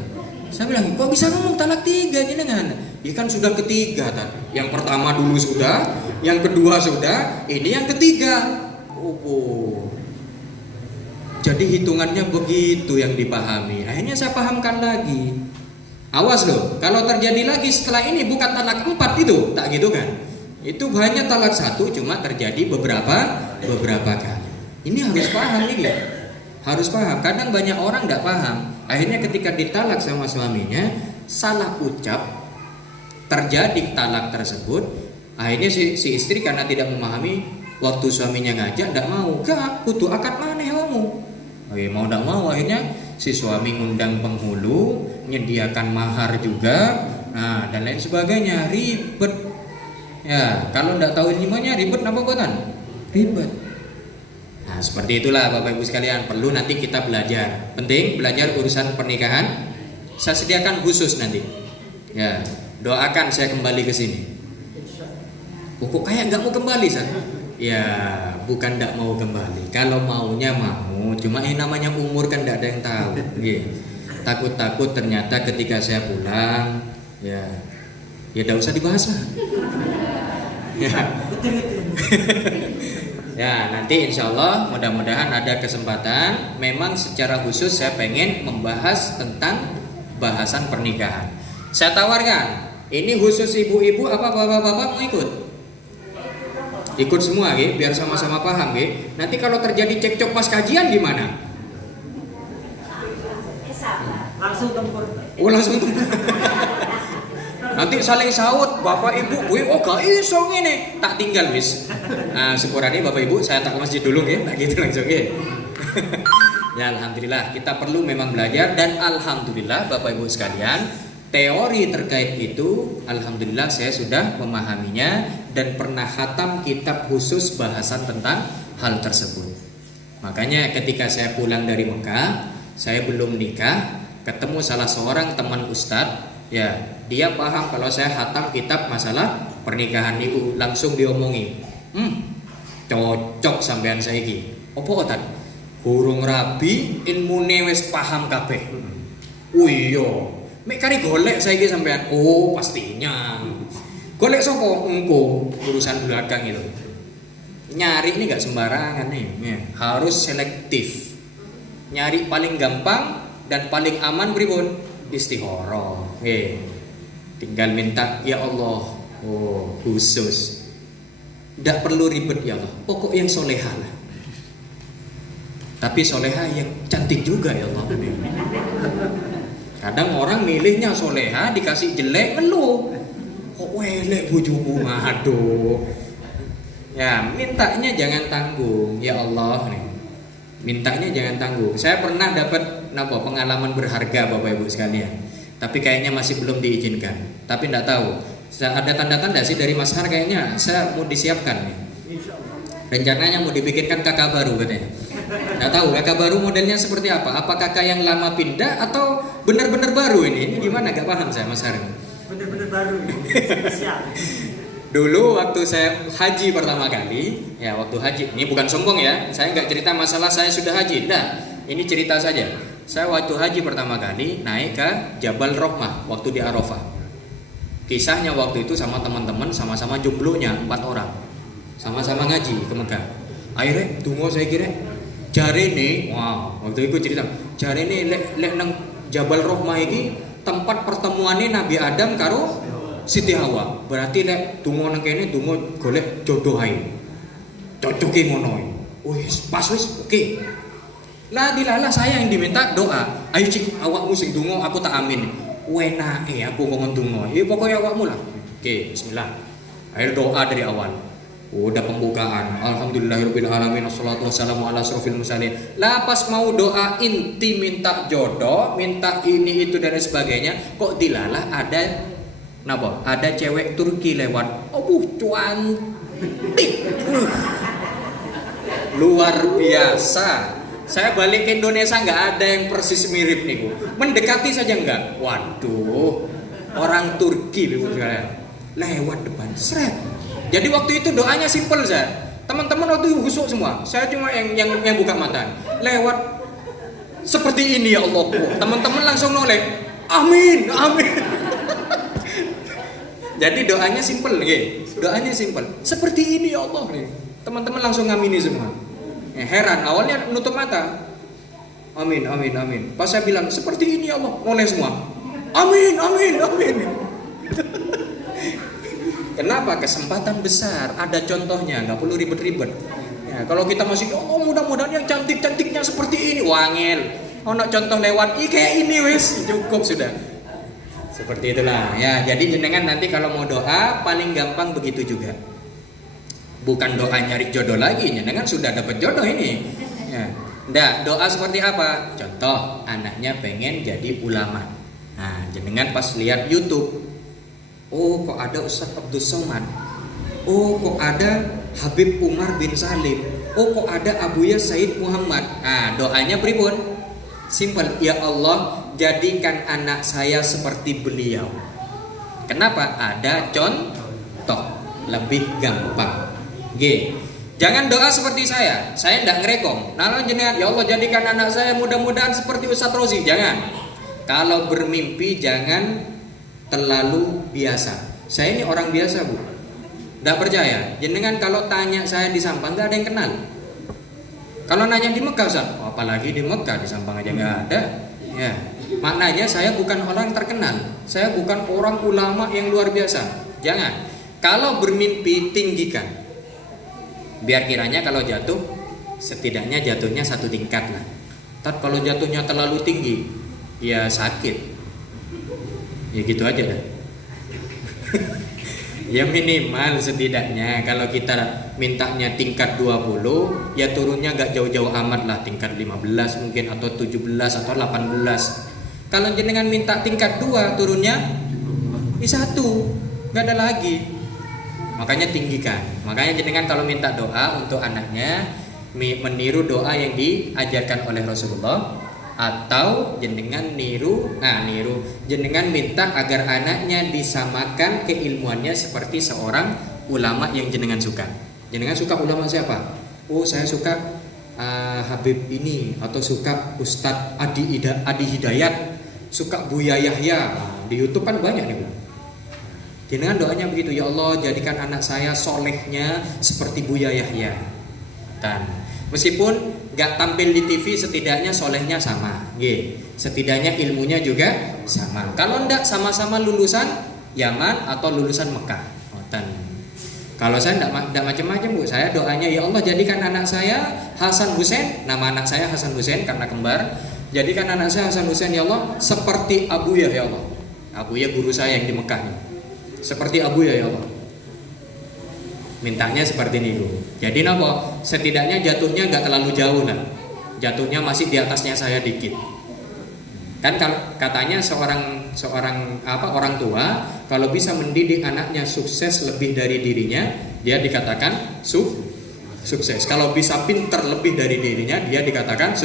Saya bilang, kok bisa ngomong talak 3 jenengan? Ya kan sudah ketiga tadi. Yang pertama dulu sudah, yang kedua sudah, ini yang ketiga. Oh. Jadi hitungannya begitu yang dipahami. Akhirnya saya pahamkan lagi. Awas loh, kalau terjadi lagi setelah ini bukan talak 4 itu, tak gitu kan? Itu hanya talak 1, cuma terjadi beberapa kali. Ini harus paham ini. Harus paham. Kadang banyak orang nggak paham. Akhirnya ketika ditalak sama suaminya, salah ucap, terjadi talak tersebut. Akhirnya si istri karena tidak memahami, waktu suaminya ngajak tidak mau. Gak, kudu akad maneh kamu. Mau tidak mau, akhirnya si suami ngundang penghulu, menyediakan mahar juga, nah dan lain sebagainya. Ribet. Ya, kalau tidak tahu gimana ribet apa buatan? Ribet. Nah, seperti itulah Bapak Ibu sekalian, perlu nanti kita belajar. Penting belajar urusan pernikahan. Saya sediakan khusus nanti. Ya, doakan saya kembali ke sini. Kok kayak nggak mau kembali, San? Ya, bukan nggak mau kembali. Kalau maunya mau, cuma ini namanya umur kan nggak ada yang tahu. Takut-takut ternyata ketika saya pulang, ya tidak usah dibahas lah. Ya. Ya, nanti insya Allah mudah-mudahan ada kesempatan. Memang secara khusus saya pengen membahas tentang bahasan pernikahan. Saya tawarkan, ini khusus ibu-ibu apa bapak-bapak mau ikut? Ikut semua, biar sama-sama paham. Nanti kalau terjadi cekcok pas kajian gimana? Langsung tempur. Oh, langsung tempur. Nanti saling saut, bapak ibu, oh gak iso ngene, tak tinggal wis. Nah, syukurane bapak ibu saya tak ke masjid dulu ya, tak gitu langsung ya. Ya alhamdulillah kita perlu memang belajar, dan alhamdulillah bapak ibu sekalian, teori terkait itu alhamdulillah saya sudah memahaminya dan pernah khatam kitab khusus bahasan tentang hal tersebut. Makanya ketika saya pulang dari Mekah, saya belum nikah, ketemu salah seorang teman ustadz. Ya, dia paham kalau saya khatam kitab masalah pernikahan itu, langsung diomongi. Cocok sampean saiki. Opo otan? Gurung rabi ilmune wis paham kabeh. Oh iya. Mek kari golek saiki sampean. Oh, pastinya. Golek sapa? Engko urusan belakang itu. Nyari ini enggak sembarangan nih. Ya, harus selektif. Nyari paling gampang dan paling aman pripun? Istikharah. Tinggal minta ya Allah. Oh, khusus. Tidak perlu ribet ya Allah. Pokok yang soleha lah. Tapi soleha yang cantik juga ya Allah. Kadang orang milihnya soleha dikasih jelek ngeluh. Kok welek bojoku, aduh. Ya, mintanya jangan tanggung ya Allah nih. Mintanya jangan tanggung. Saya pernah dapat pengalaman berharga Bapak Ibu sekalian. Tapi kayaknya masih belum diizinkan. Tapi tidak tahu. Ada tanda-tanda sih dari Mas Har, kayaknya saya mau disiapkan nih. Rencananya mau dibikinkan kakak baru katanya. Tidak tahu kakak baru modelnya seperti apa. Apa kakak yang lama pindah atau benar-benar baru ini? Ini gimana? Gak paham saya Mas Har. Benar-benar baru. Spesial. Dulu waktu saya haji pertama kali, ya waktu haji, ini bukan sombong ya, saya nggak cerita masalah saya sudah haji, enggak, ini cerita saja. Saya waktu haji pertama kali naik ke Jabal Rahmah waktu di Arafah. Kisahnya waktu itu sama teman-teman, sama-sama jomblonya 4 orang, sama-sama ngaji ke Mekah. Akhirnya tunggu saya kira, jari nih, wow, waktu itu cerita, jari nih lek nang Jabal Rahmah iki tempat pertemuannya Nabi Adam karo Siti Hawa. Berarti lek donga nang kene donga golek jodoh ae. Cocoke ngono. Wis, pas wis, oke. Lah dilalah saya yang diminta doa. Ayo cik, awakmu sing donga aku tak amin. Wenake aku kok ndonga. Ya pokoknya awakmu lah. Oke, bismillah. Ayo doa dari awal. Udah pembukaan. Alhamdulillahirabbil alamin wassalatu wassalamu ala asrofil mursalin. Lah pas mau doa inti minta jodoh, minta ini itu dan sebagainya, kok dilalah ada napa? Ada cewek Turki lewat. Cantik. Luar biasa. Saya balik ke Indonesia nggak ada yang persis mirip nih, mendekati saja nggak. Waduh, orang Turki ibu sekalian lewat depan, seret. Jadi waktu itu doanya simpel saja. Teman-teman waktu itu husuk semua. Saya cuma yang buka mata. Lewat seperti ini ya Allah. Teman-teman langsung noleh. Amin, amin. Jadi doanya simpel, doanya simpel. Seperti ini ya Allah. Teman-teman langsung ngamini semua. Heran, awalnya nutup mata. Amin, amin, amin. Pas saya bilang seperti ini ya Allah, noleh semua. Amin, amin, amin. Kenapa? Kesempatan besar, ada contohnya, nggak perlu ribet-ribet. Ya, kalau kita masih, oh mudah-mudahan yang cantik-cantiknya seperti ini, wangil. Oh, nak contoh lewat, kayak ini wes, cukup sudah. Seperti itulah. Ya, jadi jenengan nanti kalau mau doa paling gampang begitu juga. Bukan doa nyari jodoh lagi, jenengan sudah dapat jodoh ini. Ya. Nggak, doa seperti apa? Contoh, anaknya pengen jadi ulama. Nah, jenengan pas lihat YouTube, oh kok ada Ustadz Abdul Somad, oh kok ada Habib Umar bin Salim, oh kok ada Abuya Said Muhammad. Nah, doanya pripun? Simpel, ya Allah jadikan anak saya seperti beliau. Kenapa? Ada contoh, lebih gampang. Jangan doa seperti saya tidak ngerekom. Nah jenengan, ya Allah jadikan anak saya mudah-mudahan seperti Ustadz Rozi. Jangan. Kalau bermimpi jangan terlalu biasa. Saya ini orang biasa bu. Tidak percaya? Jenengan kalau tanya saya di Sampang nggak ada yang kenal. Kalau nanya di Mekah Ustaz, oh, apalagi di Mekah, di Sampang aja nggak ada. Ya, maknanya saya bukan orang terkenal. Saya bukan orang ulama yang luar biasa. Jangan. Kalau bermimpi tinggikan. Biar kiranya kalau jatuh, setidaknya jatuhnya satu tingkat lah. Tapi kalau jatuhnya terlalu tinggi, ya sakit. Ya gitu aja dah. Ya minimal setidaknya kalau kita mintanya tingkat 20, ya turunnya gak jauh-jauh amat lah, tingkat 15 mungkin atau 17 atau 18. Kalau jenengan minta tingkat 2, turunnya di 1, gak ada lagi. Makanya tinggikan. Makanya jenengan kalau minta doa untuk anaknya meniru doa yang diajarkan oleh Rasulullah, atau jenengan niru jenengan minta agar anaknya disamakan keilmuannya seperti seorang ulama yang jenengan suka. Jenengan suka ulama siapa? Oh saya suka Habib ini, atau suka Ustadz Adi Hidayat, suka Buya Yahya. Di YouTube kan banyak nih bu. Jenengan doanya begitu, ya Allah jadikan anak saya solehnya seperti Buya Yahya. Dan meskipun gak tampil di TV, setidaknya solehnya sama. Setidaknya ilmunya juga sama. Kalau enggak, sama-sama lulusan Yaman atau lulusan Mekah. Kalau saya enggak macam-macam bu. Saya doanya, ya Allah jadikan anak saya Hasan Husain. Nama anak saya Hasan Husain karena kembar. Jadikan anak saya Hasan Husain ya Allah seperti Abuya ya Allah. Abuya guru saya yang di Mekah nih. Seperti Abuya ya Allah. Mintanya seperti ini bu. Jadi napa? Setidaknya jatuhnya nggak terlalu jauh lah. Jatuhnya masih di atasnya saya dikit. Kan katanya orang tua kalau bisa mendidik anaknya sukses lebih dari dirinya, dia dikatakan sukses. Kalau bisa pinter lebih dari dirinya, dia dikatakan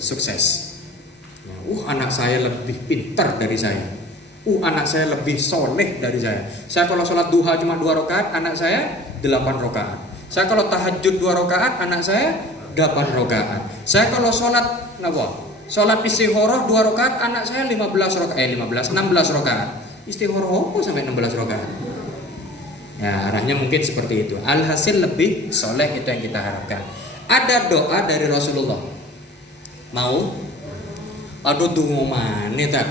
sukses. Anak saya lebih pinter dari saya. Anak saya lebih soleh dari saya. Saya kalau sholat duha cuma 2 rakaat, anak saya 8 rakaat. Saya kalau tahajud 2 rakaat, anak saya 8 rakaat. Saya kalau sholat istikharah 2 rakaat, anak saya 16 rakaat. Istikharah apa sampai 16 rakaat? Ya, arahnya mungkin seperti itu. Alhasil lebih soleh itu yang kita harapkan. Ada doa dari Rasulullah. Mau? Aduh tunggu mana tak?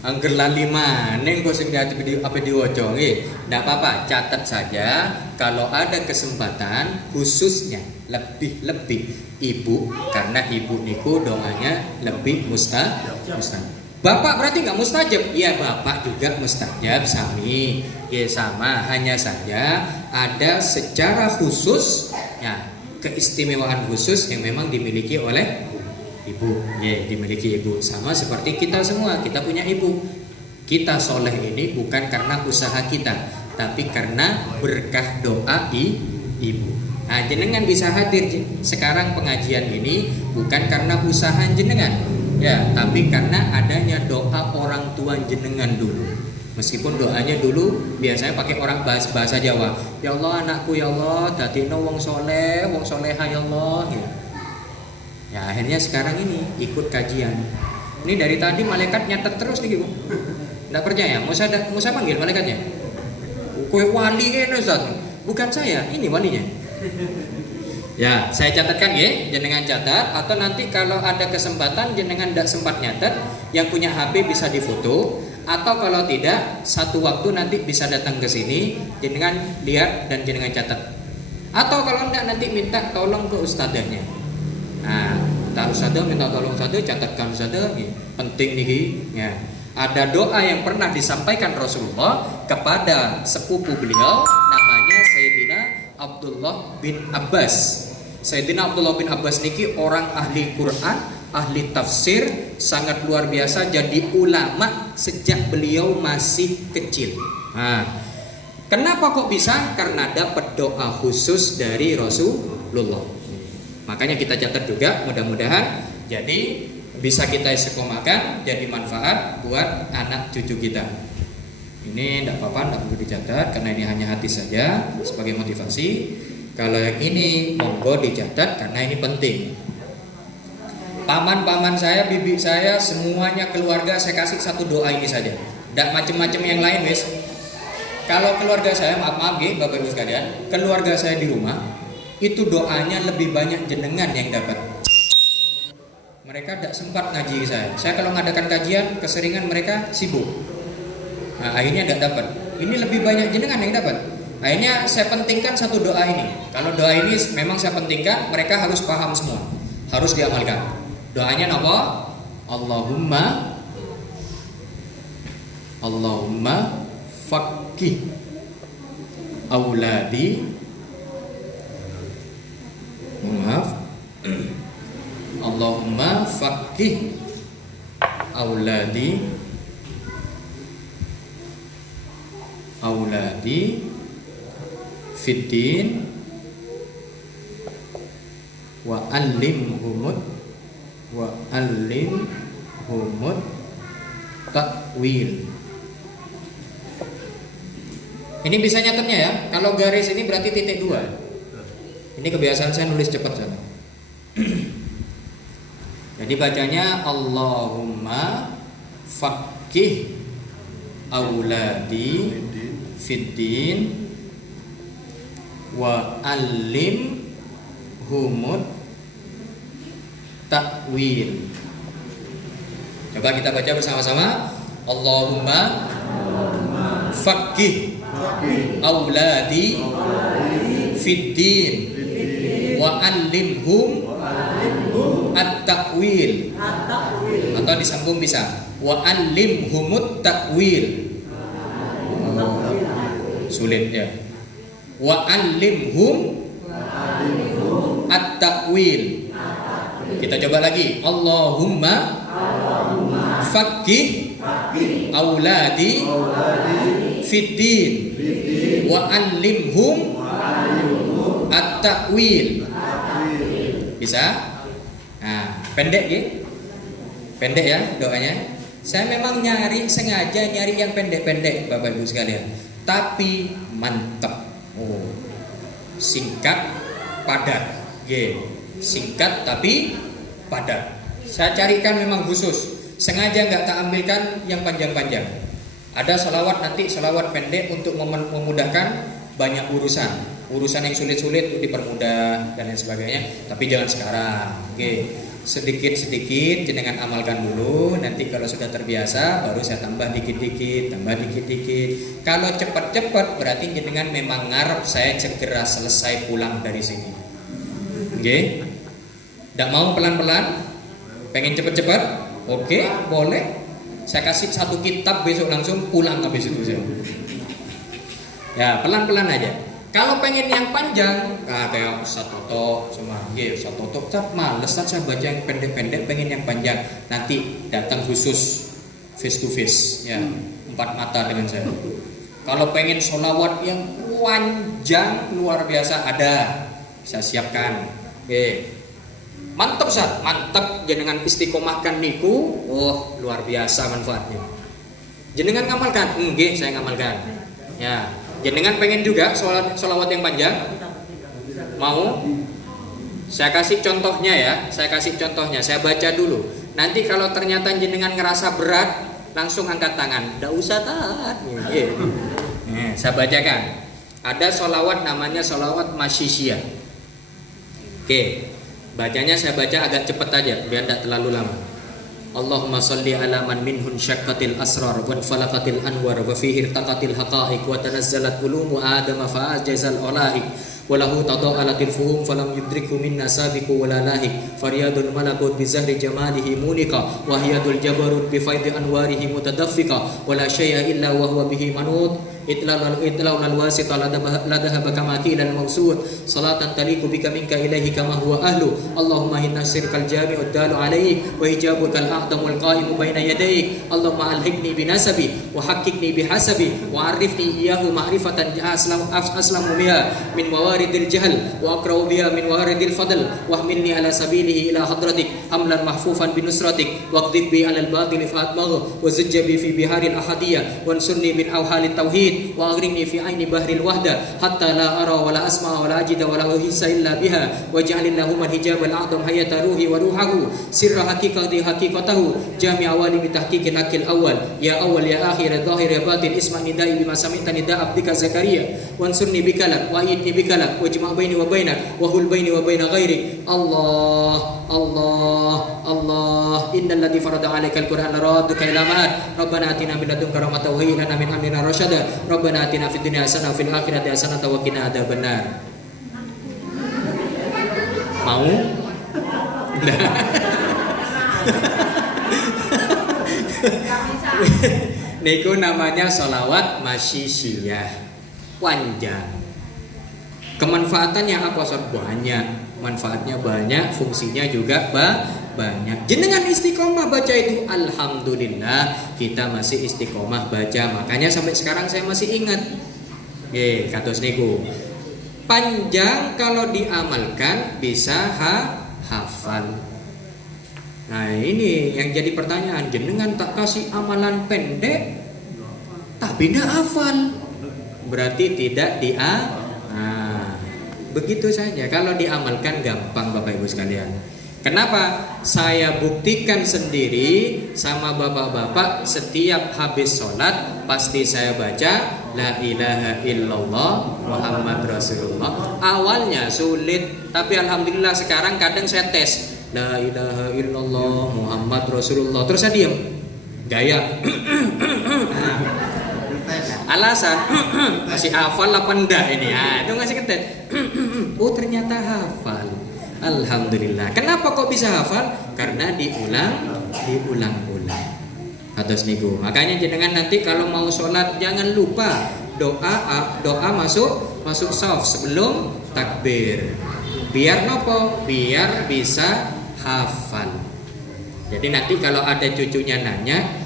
Angger lali mana kok sing apa diwaca nggih. Enggak apa-apa, catat saja kalau ada kesempatan khususnya lebih-lebih ibu, karena ibu niku doanya lebih mustajab. Bapak berarti nggak mustajab? Ya bapak juga mustajab sami. Ya sama, hanya saja ada secara khusus ya keistimewaan khusus yang memang dimiliki oleh ibu, ya dimiliki ibu. Sama seperti kita semua, kita punya ibu. Kita soleh ini bukan karena usaha kita, tapi karena berkah doa ibu. Nah, jenengan bisa hadir sekarang pengajian ini bukan karena usaha jenengan, ya, tapi karena adanya doa orang tua jenengan dulu. Meskipun doanya dulu biasanya pakai orang bahasa Jawa. Ya Allah anakku, ya Allah dadino wong soleh, wong soleha ya Allah. Ya. Ya akhirnya sekarang ini ikut kajian. Ini dari tadi malaikat nyatet terus nih, Bu. Enggak percaya? Musa panggil malaikatnya. Kowe wali ini Ustaz. Bukan saya, ini walinya. Ya, saya catatkan ya, jenengan catat atau nanti kalau ada kesempatan jenengan tidak sempat nyatet, yang punya HP bisa difoto atau kalau tidak satu waktu nanti bisa datang ke sini, jenengan lihat dan jenengan catat. Atau kalau enggak nanti minta tolong ke ustadznya. Nah, tak ustadzah minta tolong ustadzah, catatkan ustadzah, penting nih ya. Ada doa yang pernah disampaikan Rasulullah kepada sepupu beliau namanya Sayyidina Abdullah bin Abbas. Sayyidina Abdullah bin Abbas niki orang ahli Quran, ahli tafsir, sangat luar biasa, jadi ulama sejak beliau masih kecil. Nah, kenapa kok bisa? Karena dapat doa khusus dari Rasulullah. Makanya kita catat juga, mudah-mudahan jadi bisa kita istiqomahkan, jadi manfaat buat anak cucu kita. Ini tidak apa-apa, tidak perlu dicatat karena ini hanya hati saja sebagai motivasi. Kalau yang ini monggo dicatat karena ini penting. Paman-paman saya, bibi saya, semuanya keluarga saya kasih satu doa ini saja. Tidak macam-macam yang lain, wis. Kalau keluarga saya, maaf ya Bapak Ibu sekalian, keluarga saya di rumah itu doanya lebih banyak jenengan yang dapat. Mereka tidak sempat ngaji saya. Saya kalau mengadakan kajian keseringan mereka sibuk. Nah, akhirnya tidak dapat. Ini lebih banyak jenengan yang dapat. Akhirnya saya pentingkan satu doa ini. Kalau doa ini memang saya pentingkan, mereka harus paham semua, harus diamalkan. Doanya apa? Allahumma faqih auladi. Maaf. Allahumma faqih auladi fiddin wa allimhumut takwil. Ini bisa nyatetnya ya. Kalau garis ini berarti titik 2. Ini kebiasaan saya nulis cepat saja. Jadi bacanya Allahumma faqih auladi fiddin wa alim humut takwil. Coba kita baca bersama-sama. Allahumma faqih auladi fiddin wa alimhum at-takwil. Atau disambung bisa wa alimhumut takwil. Sulit ya. Wa alimhum at-takwil. Kita coba lagi. Allahumma faqih auladi fiddin wa alimhum at-takwil. Bisa? Nah, pendek ya? Pendek ya doanya. Saya memang sengaja nyari yang pendek-pendek Bapak Ibu sekalian. Tapi mantap. Oh. Singkat, padat. Singkat tapi padat. Saya carikan memang khusus. Sengaja nggak tak ambilkan yang panjang-panjang. Ada selawat nanti, selawat pendek untuk memudahkan banyak urusan yang sulit-sulit untuk dipermudah dan lain sebagainya. Tapi jangan sekarang. sedikit-sedikit jenengan amalkan dulu. Nanti kalau sudah terbiasa baru saya tambah dikit-dikit. Kalau cepat-cepat berarti jenengan memang ngarep saya segera selesai pulang dari sini. Oke? Tidak mau pelan-pelan? Pengen cepat-cepat? Oke, boleh. Saya kasih 1 kitab besok langsung pulang habis itu saya. Ya, pelan-pelan aja. Kalau pengen yang panjang, kayak Ustaz Toto sama Ustaz Toto, males saya baca yang pendek-pendek, pengen yang panjang. Nanti datang khusus face to face, ya 4 mata dengan saya. Kalau pengen sholawat yang panjang luar biasa ada, bisa siapkan. Oke, mantap Ustaz, mantap. Jenengan istiqomahkan niku, luar biasa manfaatnya. Jenengan ngamalkan, saya ngamalkan. Ya. Jenengan pengen juga sholawat yang panjang? Mau? Saya kasih contohnya ya. Saya baca dulu. Nanti kalau ternyata jenengan ngerasa berat, langsung angkat tangan. Nggak usah taat. Saya bacakan. Ada sholawat namanya sholawat masyisiyah. Oke. Bacanya saya baca agak cepat aja biar tidak terlalu lama. Allahumma salli ala man minhun syaqqatil asrar wa falaqatil anwar wa fihi irtaqatil haqa'iq wa tanazzalat ulumu adama fa ajazal ulaik wa lahu tada'alatil fuhum falam yudrikhu minna sabiqu wa la lahik faryadul malakut bi zahri jamalihi munika wa hiyadul jabarut bi faidi anwarihi mutadaffika wa la syai'a illa wa huwa bihi manut itlal wasita ladahaba kama qila al mawsud salatan taliqu bika minka ilaihi kama huwa ahlu Allahumma inna sirkal jami'ud dalu alaihi wa hijabukal a'damul qa'imu baina yadayk Allahumma alhiqni binasabi wa haqqqiqni bihasabi wa arifni iyyahu ma'rifatan aslamu biha min mawaridil jahl wa aqra'u biha min waridil fadl wa ahmilni ala sabilihi ila hadratik hamlan mahfufan binusratik waqdib bi ala al-batil fa'atmaghu wa zujja bi fi biharil ahadiyah wansurni min awhalit tauhid wa agrimni fi aini bahril wahda hatta la ara wa la asma wa la ajida wa la uhissa illa biha waj'alillahumma al-hijab al-a'dam hayata ruhi wa ruhahu sirra haqiqatahu jami' awali bi tahqiqil akil awal ya akhir dhahir ya batin isma nidai bima sami'ta nida abdika zakaria wansurni bikalam wa aidni bikalam wajma' baini wa bainak wa hul baini wa baina ghairi Allah innal ladzi farada 'alaikal qur'ana radduka ila ma'ad rabbana atina min ladunka rahmatan wa hayyi lana min amrina rasyada rabbana atina fid dunya hasanah wa fil akhirati hasanah wa qina adzabannar. Mau? Niku namanya sholawat masyisiyah, panjang. Kemanfaatannya apa? Banyak. Manfaatnya banyak, fungsinya juga banyak. Jenengan istiqomah baca itu, alhamdulillah kita masih istiqomah baca. Makanya sampai sekarang saya masih ingat. Kados niku. Panjang kalau diamalkan bisa hafal. Nah, ini yang jadi pertanyaan. Jenengan tak kasih amalan pendek tapi tidak hafal. Berarti tidak begitu saja. Kalau diamalkan gampang Bapak Ibu sekalian. Kenapa? Saya buktikan sendiri sama bapak-bapak, setiap habis sholat pasti saya baca La ilaha illallah Muhammad Rasulullah. Awalnya sulit, tapi alhamdulillah sekarang kadang saya tes La ilaha illallah Muhammad Rasulullah, terus saya diam, gaya alasan masih hafal apa enggak ini? Itu ngasih ketes. Oh ternyata hafal. Alhamdulillah. Kenapa kok bisa hafal? Karena diulang-ulang. Atas niku. Makanya jenengan nanti kalau mau sholat jangan lupa doa masuk shaf sebelum takbir. Biar nopo? Biar bisa hafal. Jadi nanti kalau ada cucunya nanya,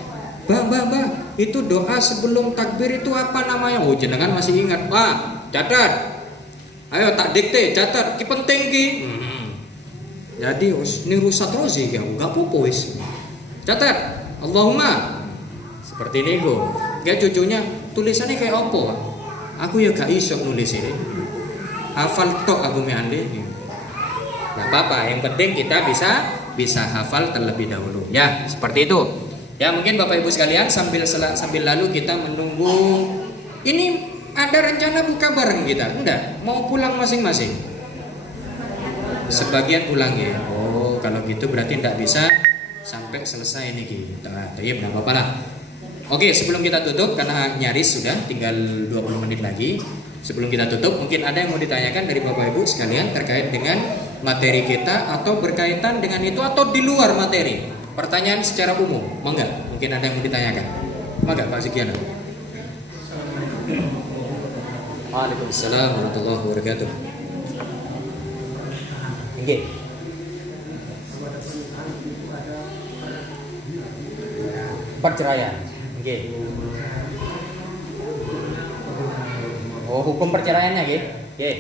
Mbak, itu doa sebelum takbir itu apa namanya? Oh jenengan masih ingat? Wah, catat. Ayo tak dikte, catat. Ki penting ki. Jadi ini rusak terus ya, enggak apa-apa wis. Catat. Allahumma. Seperti ini kok. Kayak cucunya tulisannya kayak apa? Aku ya gak iso nulis ini. Hafal tok aku ande. Enggak apa-apa, yang penting kita bisa hafal terlebih dahulu. Ya, seperti itu. Ya, mungkin Bapak Ibu sekalian sambil lalu kita menunggu. Ini ada rencana buka bareng kita? Enggak, mau pulang masing-masing. Sebagian pulang ya. Oh, kalau gitu berarti tidak bisa sampai selesai nih kita. Tapi nggak apa-apa lah. Oke, sebelum kita tutup karena nyaris sudah tinggal 20 menit lagi. Sebelum kita tutup, mungkin ada yang mau ditanyakan dari Bapak Ibu sekalian terkait dengan materi kita atau berkaitan dengan itu atau di luar materi. Pertanyaan secara umum, monggo. Mungkin ada yang mau ditanyakan. Monggo Pak Sugiana. Waalaikumsalam warahmatullahi wabarakatuh. Oke. Perceraian. Oke. Oh, hukum perceraiannya gitu. Oke.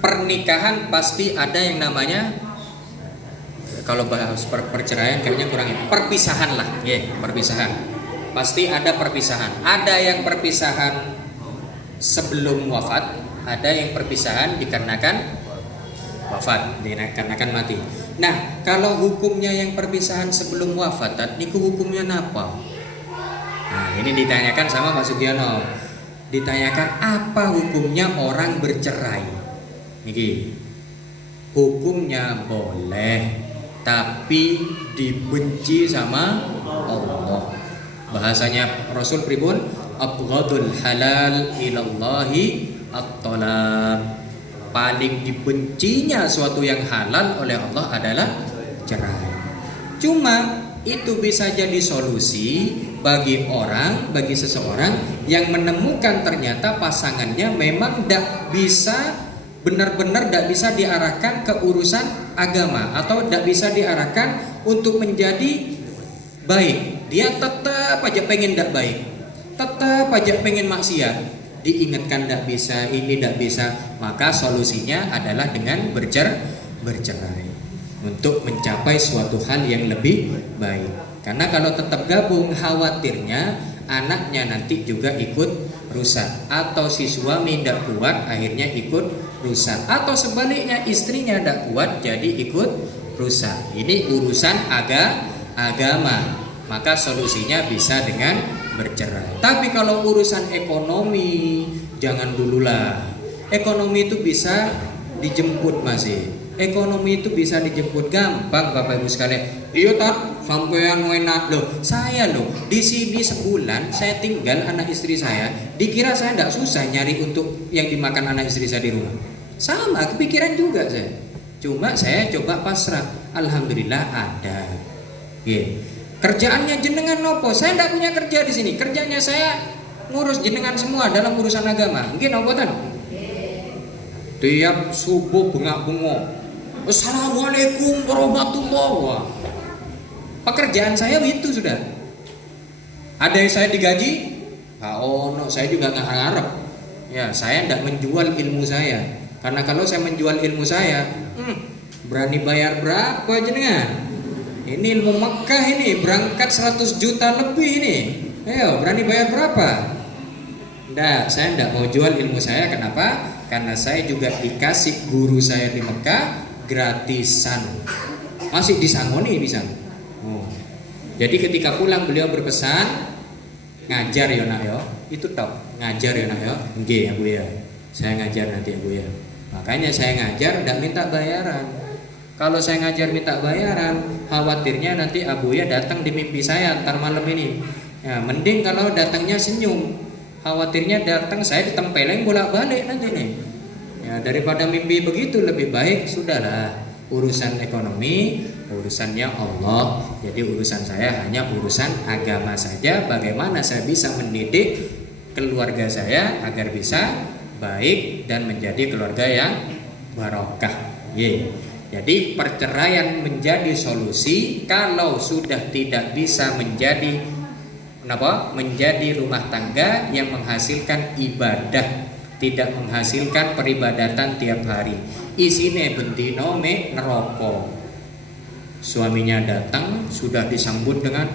Pernikahan pasti ada yang namanya, kalau bahas perceraian kayaknya kurang ini. Perpisahan lah, perpisahan. Pasti ada perpisahan. Ada yang perpisahan sebelum wafat, ada yang perpisahan dikarenakan wafat, dikarenakan mati. Nah, kalau hukumnya yang perpisahan sebelum wafat, niku hukumnya napa? Nah, ini ditanyakan sama Pak Sugiono. Ditanyakan apa hukumnya orang bercerai. Niki. Hukumnya boleh, tapi dibenci sama Allah. Bahasanya Rasul pribun, abghadul halal ilallahi at-talaq. Paling dibencinya suatu yang halal oleh Allah adalah cerai. Cuma itu bisa jadi solusi bagi seseorang yang menemukan ternyata pasangannya memang tidak bisa benar-benar tidak bisa diarahkan ke urusan agama atau tidak bisa diarahkan untuk menjadi baik. Dia tetap aja pengen tidak baik, tetap aja pengen maksiat. Diingatkan tidak bisa, ini tidak bisa, maka solusinya adalah dengan bercerai untuk mencapai suatu hal yang lebih baik. Karena kalau tetap gabung, khawatirnya anaknya nanti juga ikut rusak, atau si suami tidak kuat akhirnya ikut rusak, atau sebaliknya istrinya tidak kuat jadi ikut rusak. Ini urusan agama, maka solusinya bisa dengan bercerai. Tapi kalau urusan ekonomi, jangan dululah. Ekonomi itu bisa dijemput masih. Ekonomi itu bisa dijemput gampang Bapak Ibu sekalian. Iya tak sampean enak loh. Saya loh di sini sebulan saya tinggal anak istri saya. Dikira saya tidak susah nyari untuk yang dimakan anak istri saya di rumah. Sama kepikiran juga saya. Cuma saya coba pasrah. Alhamdulillah ada. Kerjaannya jenengan nopo? Saya tidak punya kerja di sini. Kerjanya saya ngurus jenengan semua dalam urusan agama. Mungkin apa tan? Tiap subuh bengak-bengok. Assalamualaikum warahmatullahi wabarakatuh. Pekerjaan saya itu sudah. Ada yang saya digaji? Saya juga nggak ngarep. Ya, saya tidak menjual ilmu saya. Karena kalau saya menjual ilmu saya, berani bayar berapa jenengan? Ini ilmu Mekah ini berangkat 100 juta lebih ini. Ayo, berani bayar berapa? Nah, saya tidak mau jual ilmu saya. Kenapa? Karena saya juga dikasih guru saya di Mekah gratisan. Masih disangoni bisa. Jadi ketika pulang beliau berpesan, ngajar ya nak ya. Itu top, ngajar ya nak ya. Nggih ya Bu ya. Saya ngajar nanti ya Bu ya. Makanya saya ngajar tidak minta bayaran. Kalau saya ngajar minta bayaran, khawatirnya nanti Abuya datang di mimpi saya ntar malam ini. Ya, mending kalau datangnya senyum. Khawatirnya datang saya ditempeleng bolak-balik nanti nih. Ya, daripada mimpi begitu lebih baik sudahlah. Urusan ekonomi, urusannya Allah. Jadi urusan saya hanya urusan agama saja. Bagaimana saya bisa mendidik keluarga saya agar bisa baik dan menjadi keluarga yang barokah. Jadi perceraian menjadi solusi kalau sudah tidak bisa menjadi rumah tangga yang menghasilkan ibadah, tidak menghasilkan peribadatan tiap hari. Isine bendino me neraka. Suaminya datang sudah disambut dengan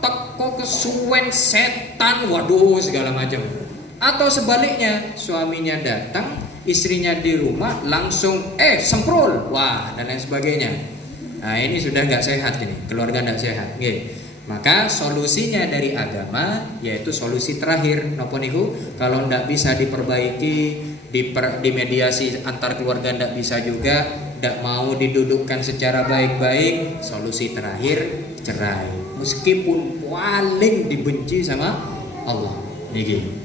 teko kesuwen setan, waduh segala macam. Atau sebaliknya, suaminya datang, istrinya di rumah langsung semprol, wah dan lain sebagainya. Nah ini sudah nggak sehat ini, keluarga nggak sehat. Maka solusinya dari agama yaitu solusi terakhir. Napa niku? Kalau ndak bisa diperbaiki, dimediasi antar keluarga ndak bisa juga, tidak mau didudukkan secara baik-baik, solusi terakhir cerai. Meskipun paling dibenci sama Allah. Niki.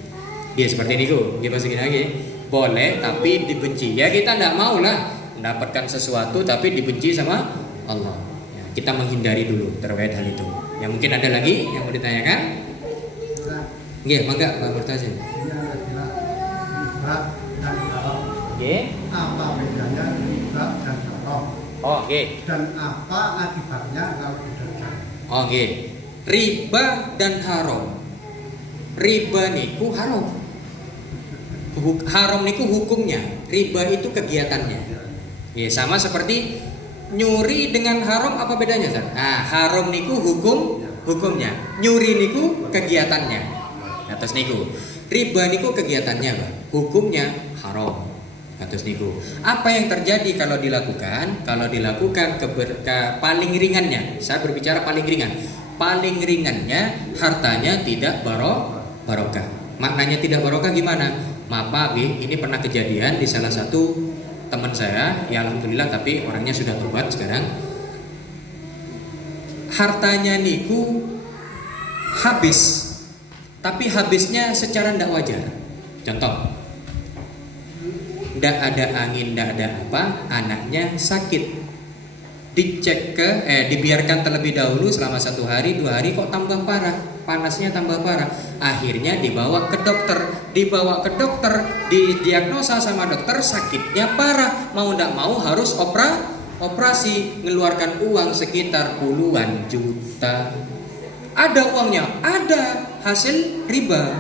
Dia seperti niku, dia pasti lagi. Boleh tapi dibenci. Ya kita tidak mau lah mendapatkan sesuatu tapi dibenci sama Allah. Ya, kita menghindari dulu terkait hal itu. Ya mungkin ada lagi yang mau ditanyakan? Iya, mangga Pak Murtaza. Oke. Apa bedanya riba dan haram? Oke. Dan apa akibatnya kalau dikerjakan? Oke. Riba dan haram. Riba niku haram. Haram niku hukumnya. Riba itu kegiatannya. Ya, sama seperti nyuri dengan haram apa bedanya, San? Nah, haram niku hukumnya. Nyuri niku kegiatannya. Atas niku. Riba niku kegiatannya, Pak. Hukumnya haram. Atas niku. Apa yang terjadi kalau dilakukan? Kalau dilakukan paling ringannya. Saya berbicara paling ringan. Paling ringannya hartanya tidak barokah. Maknanya tidak barokah gimana? Maaf Pak, ini pernah kejadian di salah satu teman saya, ya alhamdulillah tapi orangnya sudah tobat sekarang. Hartanya niku habis. Tapi habisnya secara tidak wajar. Contoh, tidak ada angin, tidak ada apa, anaknya sakit. Dicek dibiarkan terlebih dahulu selama 1 hari, 2 hari kok tambah parah, panasnya tambah parah. Akhirnya dibawa ke dokter, didiagnosa sama dokter sakitnya parah. Mau tidak mau harus operasi, mengeluarkan uang sekitar puluhan juta. Ada uangnya, ada hasil riba.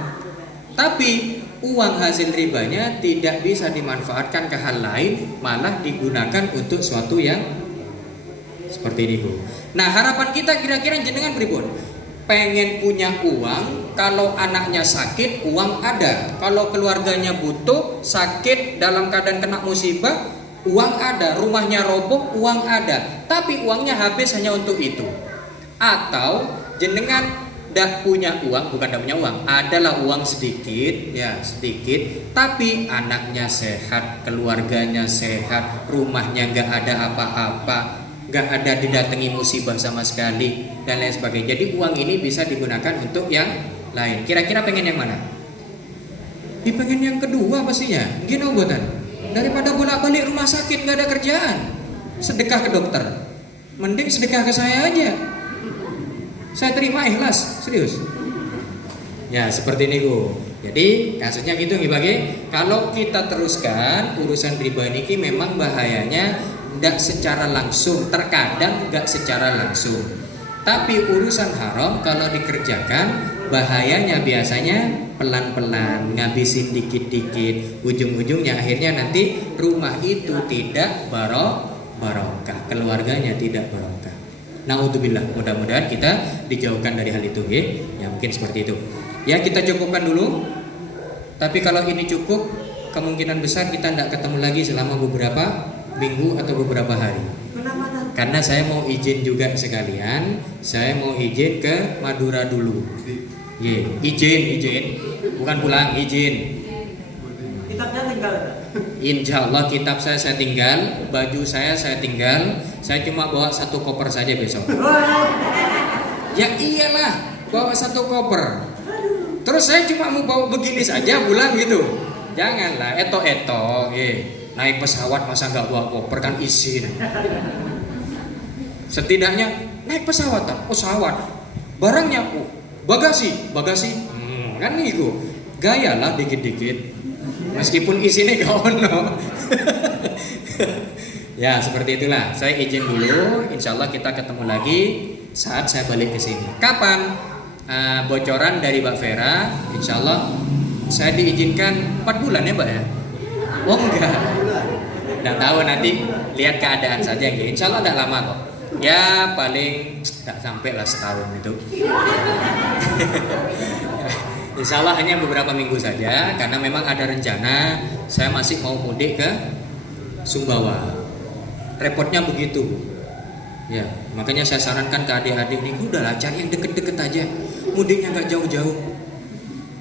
Tapi uang hasil ribanya tidak bisa dimanfaatkan ke hal lain, malah digunakan untuk suatu yang seperti ini, Bu. Nah, harapan kita kira-kira jenengan pripun? Pengen punya uang, kalau anaknya sakit, uang ada. Kalau keluarganya butuh, sakit, dalam keadaan kena musibah, uang ada. Rumahnya roboh, uang ada. Tapi uangnya habis hanya untuk itu. Atau jenengan tidak punya uang, bukan tidak punya uang, adalah uang sedikit, ya sedikit, tapi anaknya sehat, keluarganya sehat, rumahnya nggak ada apa-apa, nggak ada didatangi musibah sama sekali dan lain sebagainya. Jadi uang ini bisa digunakan untuk yang lain. Kira-kira pengen yang mana? Pengen yang kedua pastinya. Gini buatan. Daripada bolak-balik rumah sakit nggak ada kerjaan, sedekah ke dokter. Mending sedekah ke saya aja. Saya terima ikhlas, serius. Ya seperti ini Bu. Jadi kasusnya gitu bagi. Kalau kita teruskan urusan riba ini memang bahayanya tidak secara langsung, terkadang tidak secara langsung. Tapi urusan haram kalau dikerjakan bahayanya biasanya pelan-pelan, ngabisin dikit-dikit, ujung-ujungnya akhirnya nanti rumah itu tidak barokah, keluarganya tidak barokah. Naudzubillah, mudah-mudahan kita dijauhkan dari hal itu ya mungkin seperti itu. Ya kita cukupkan dulu. Tapi kalau ini cukup, kemungkinan besar kita tidak ketemu lagi selama beberapa minggu atau beberapa hari. Karena saya mau izin juga sekalian, saya mau izin ke Madura dulu. Izin, bukan pulang, izin. Kitabnya tinggal. Insya Allah kitab saya tinggal, baju saya tinggal. Saya cuma bawa 1 koper saja besok. Ya iyalah, bawa 1 koper. Terus saya cuma mau bawa begini saja pulang gitu. Janganlah eto-eto, naik pesawat masa nggak bawa koper kan izin. Setidaknya naik pesawat, barangnya bagasi, kan itu. Gayalah dikit-dikit. Meskipun isinya gak ono. Ya seperti itulah. Saya izin dulu. Insya Allah kita ketemu lagi saat saya balik ke sini. Kapan? Bocoran dari Mbak Vera. Insya Allah saya diizinkan 4 bulan ya Mbak ya. Oh enggak. Nggak tahu nanti lihat keadaan saja. Insya Allah tidak lama kok. Ya paling nggak sampai lah setahun itu. Insya Allah hanya beberapa minggu saja, karena memang ada rencana saya masih mau mudik ke Sumbawa. Repotnya begitu, ya makanya saya sarankan ke adik-adik ini udahlah cari yang deket-deket aja, mudiknya nggak jauh-jauh.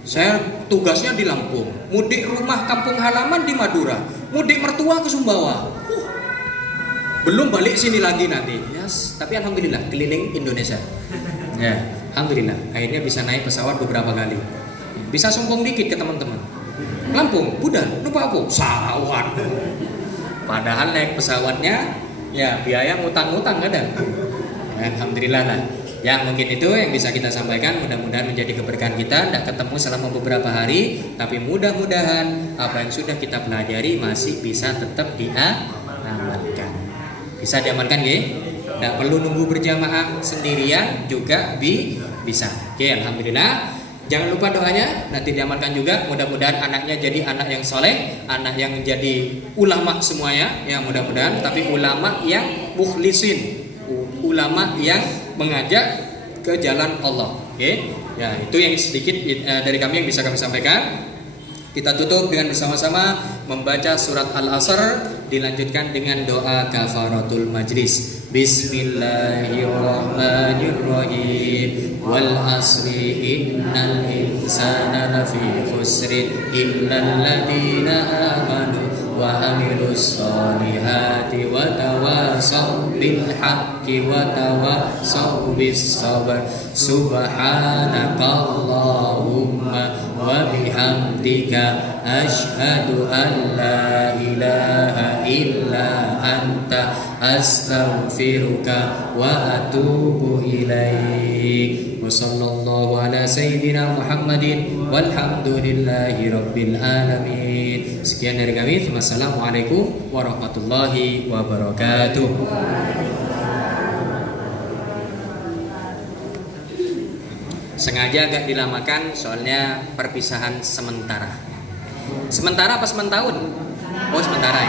Saya tugasnya di Lampung, mudik rumah kampung halaman di Madura, mudik mertua ke Sumbawa. belum balik sini lagi nanti. Yes, tapi alhamdulillah keliling Indonesia. Ya, alhamdulillah akhirnya bisa naik pesawat beberapa kali. Bisa sombong dikit ke teman-teman. Lampung, Budan, lupa aku, pesawat. Padahal naik pesawatnya, ya biaya ngutang-ngutang ada. Alhamdulillah lah. Ya mungkin itu yang bisa kita sampaikan. Mudah-mudahan menjadi keberkahan kita. Tidak ketemu selama beberapa hari, tapi mudah-mudahan apa yang sudah kita pelajari masih bisa tetap diamalkan. Bisa diamalkan ya? Tidak perlu nunggu berjamaah sendirian juga bisa. Oke, alhamdulillah. Jangan lupa doanya nanti diamalkan juga. Mudah-mudahan anaknya jadi anak yang soleh, anak yang menjadi ulama semuanya. Ya mudah-mudahan. Tapi ulama yang mukhlisin, ulama yang mengajak ke jalan Allah. Oke, ya itu yang sedikit dari kami yang bisa kami sampaikan. Kita tutup dengan bersama-sama membaca surat Al-Asr, dilanjutkan dengan doa kafaratul majlis. Bismillahirrahmanirrahim. Wal asri innal insana lafi khusrin illal ladzina amanu wa amilus solihati wa tawasaw bil haqqi wa tawasaw bis sabr. Subhanakallahumma wa bihamdika asyhadu an la ilaha illa anta astaghfiruka wa atubu ilaik. Wa sallallahu ala sayyidina Muhammadin walhamdulillahi rabbil alamin. Sekian dari kami. Wassalamualaikum warahmatullahi wabarakatuh. Sengaja agak dilamakan soalnya perpisahan sementara. Sementara apa sementahun? Oh sementara.